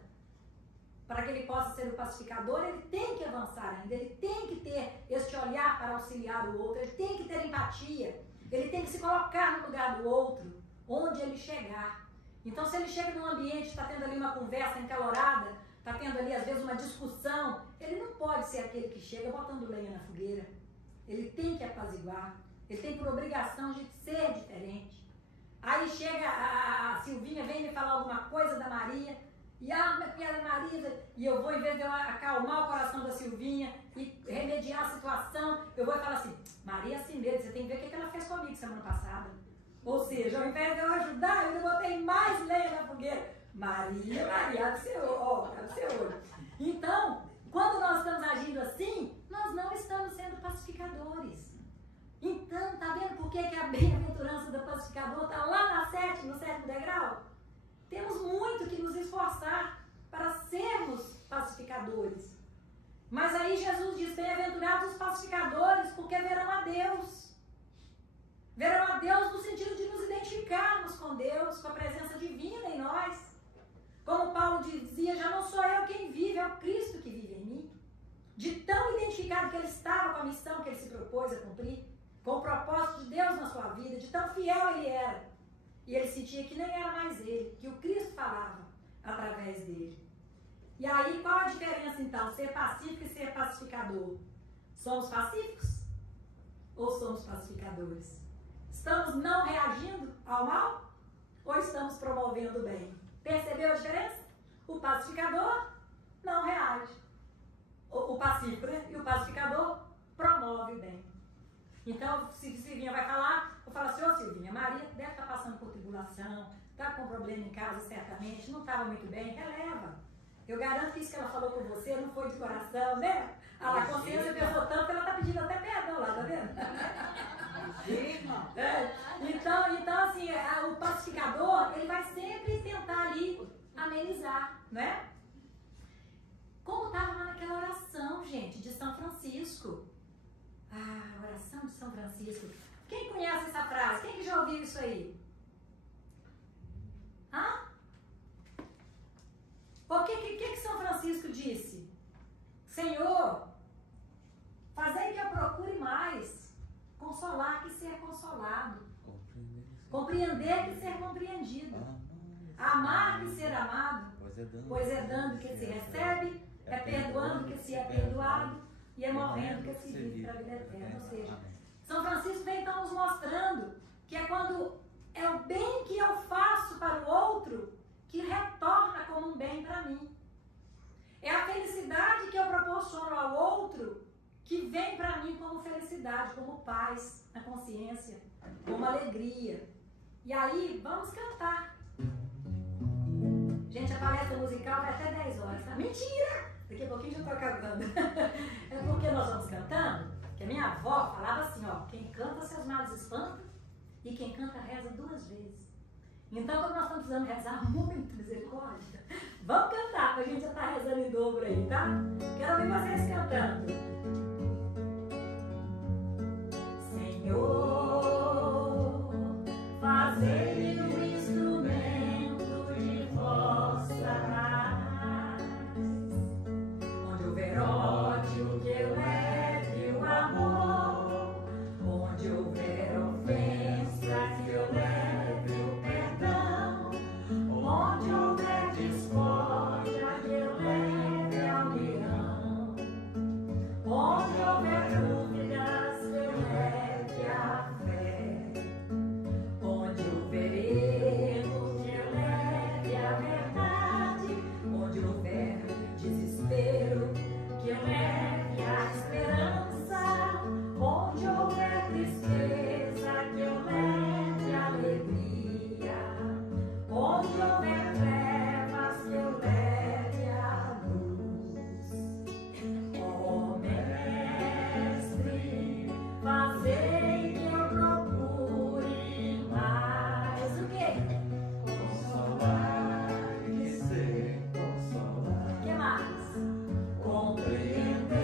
Para que ele possa ser o pacificador, ele tem que avançar ainda, ele tem que ter este olhar para auxiliar o outro, ele tem que ter empatia, ele tem que se colocar no lugar do outro, onde ele chegar. Então, se ele chega num ambiente, está tendo ali uma conversa encalorada, está tendo ali às vezes uma discussão, ele não pode ser aquele que chega botando lenha na fogueira. Ele tem que apaziguar, ele tem por obrigação de ser diferente. Aí chega a Silvinha, vem me falar alguma coisa da Maria, e minha Maria, e eu vou, em vez de eu acalmar o coração da Silvinha e remediar a situação, eu vou falar assim, Maria é assim mesmo, você tem que ver o que ela fez comigo semana passada. Ou seja, ao invés de eu ajudar, eu ainda botei mais lenha na fogueira. Maria, abre seu olho. Então, quando nós estamos agindo assim, nós não estamos sendo pacificadores. Então, tá vendo por que a bem-aventurança do pacificador está lá no sétimo degrau? Temos muito que nos esforçar para sermos pacificadores. Mas aí Jesus diz, bem-aventurados os pacificadores, porque verão a Deus. Verão a Deus no sentido de nos identificarmos com Deus, com a presença divina em nós. Como Paulo dizia, já não sou eu quem vive, é o Cristo que vive em mim. De tão identificado que ele estava com a missão que ele se propôs a cumprir, com o propósito de Deus na sua vida, de tão fiel ele era. E ele sentia que nem era mais ele, que o Cristo falava através dele. E aí, qual a diferença então? Ser pacífico e ser pacificador? Somos pacíficos ou somos pacificadores? Estamos não reagindo ao mal ou estamos promovendo o bem? Percebeu a diferença? O pacificador não reage. O pacífico, né? E o pacificador promove o bem. Então, se Silvinha vai falar, eu falo assim, ô Silvinha, Maria deve estar passando por tribulação, está com problema em casa certamente, não estava muito bem, releva. Eu garanto que isso que ela falou com você não foi de coração, né? A consciência pesou tanto que ela está pedindo até perdão lá, tá vendo? Então assim, o pacificador, ele vai sempre tentar ali amenizar, né? Como estava lá naquela oração, gente, de São Francisco. A oração de São Francisco. Quem conhece essa frase? Quem que já ouviu isso aí? Hã? O que São Francisco disse? Senhor, fazei que eu procure mais, consolar que ser consolado, compreender que ser compreendido, amar que ser amado, pois é dando que se recebe, é perdoando que se é perdoado, e é morrendo que se vive para a vida eterna. Ou seja, São Francisco vem então nos mostrando que é quando é o bem que eu faço para o outro que retorna como um bem para mim. É a felicidade que eu proporciono ao outro que vem para mim como felicidade, como paz na consciência, como alegria. E aí, vamos cantar. Gente, Gente, a palestra musical vai até 10 horas, tá? Mentira! Daqui a pouquinho já tô acabando. É porque nós vamos cantando, que a minha avó falava assim, ó, quem canta seus males espanta e quem canta reza 2 vezes. Então, como nós estamos precisando rezar muito, misericórdia, vamos cantar, porque a gente já está rezando em dobro aí, tá? Quero ouvir vocês cantando. Senhor, fazei-me um instrumento de vossa paz, onde houver ódio que eu leve o amor, onde houver ofensa que eu leve o perdão, onde houver discórdia que eu leve a união, onde houver dúvidas que eu leve a fé, onde houver erro que eu leve a verdade, onde houver desespero que eu leve a esperança, onde houver tristeza que eu leve a alegria, onde houver trevas que eu leve a luz. Ó Mestre, fazei que eu procure mais o quê? Consolar e ser consolado. O que mais? Compreender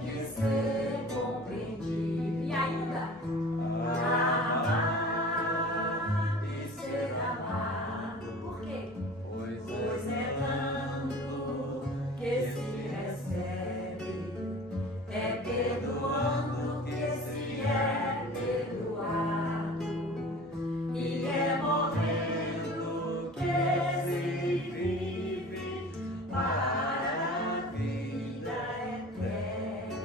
que ser compreendido. E ainda? Amar e ser amado. Por quê? Pois é tanto que se recebe, é perdoando que se é perdoado, e é morrendo que se vive para a vida eterna.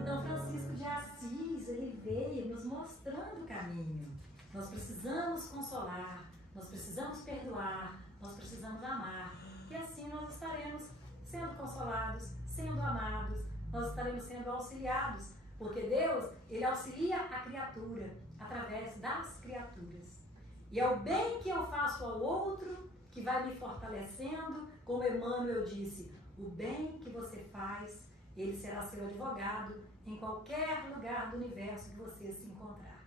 Então Francisco de Assis, ele veio nos mostrando o caminho. Nós precisamos consolar, nós precisamos perdoar, nós precisamos amar. E assim nós estaremos sendo consolados, sendo amados, nós estaremos sendo auxiliados. Porque Deus, ele auxilia a criatura através das criaturas. E é o bem que eu faço ao outro que vai me fortalecendo, como Emmanuel disse, o bem que você faz, ele será seu advogado em qualquer lugar do universo que você se encontrar.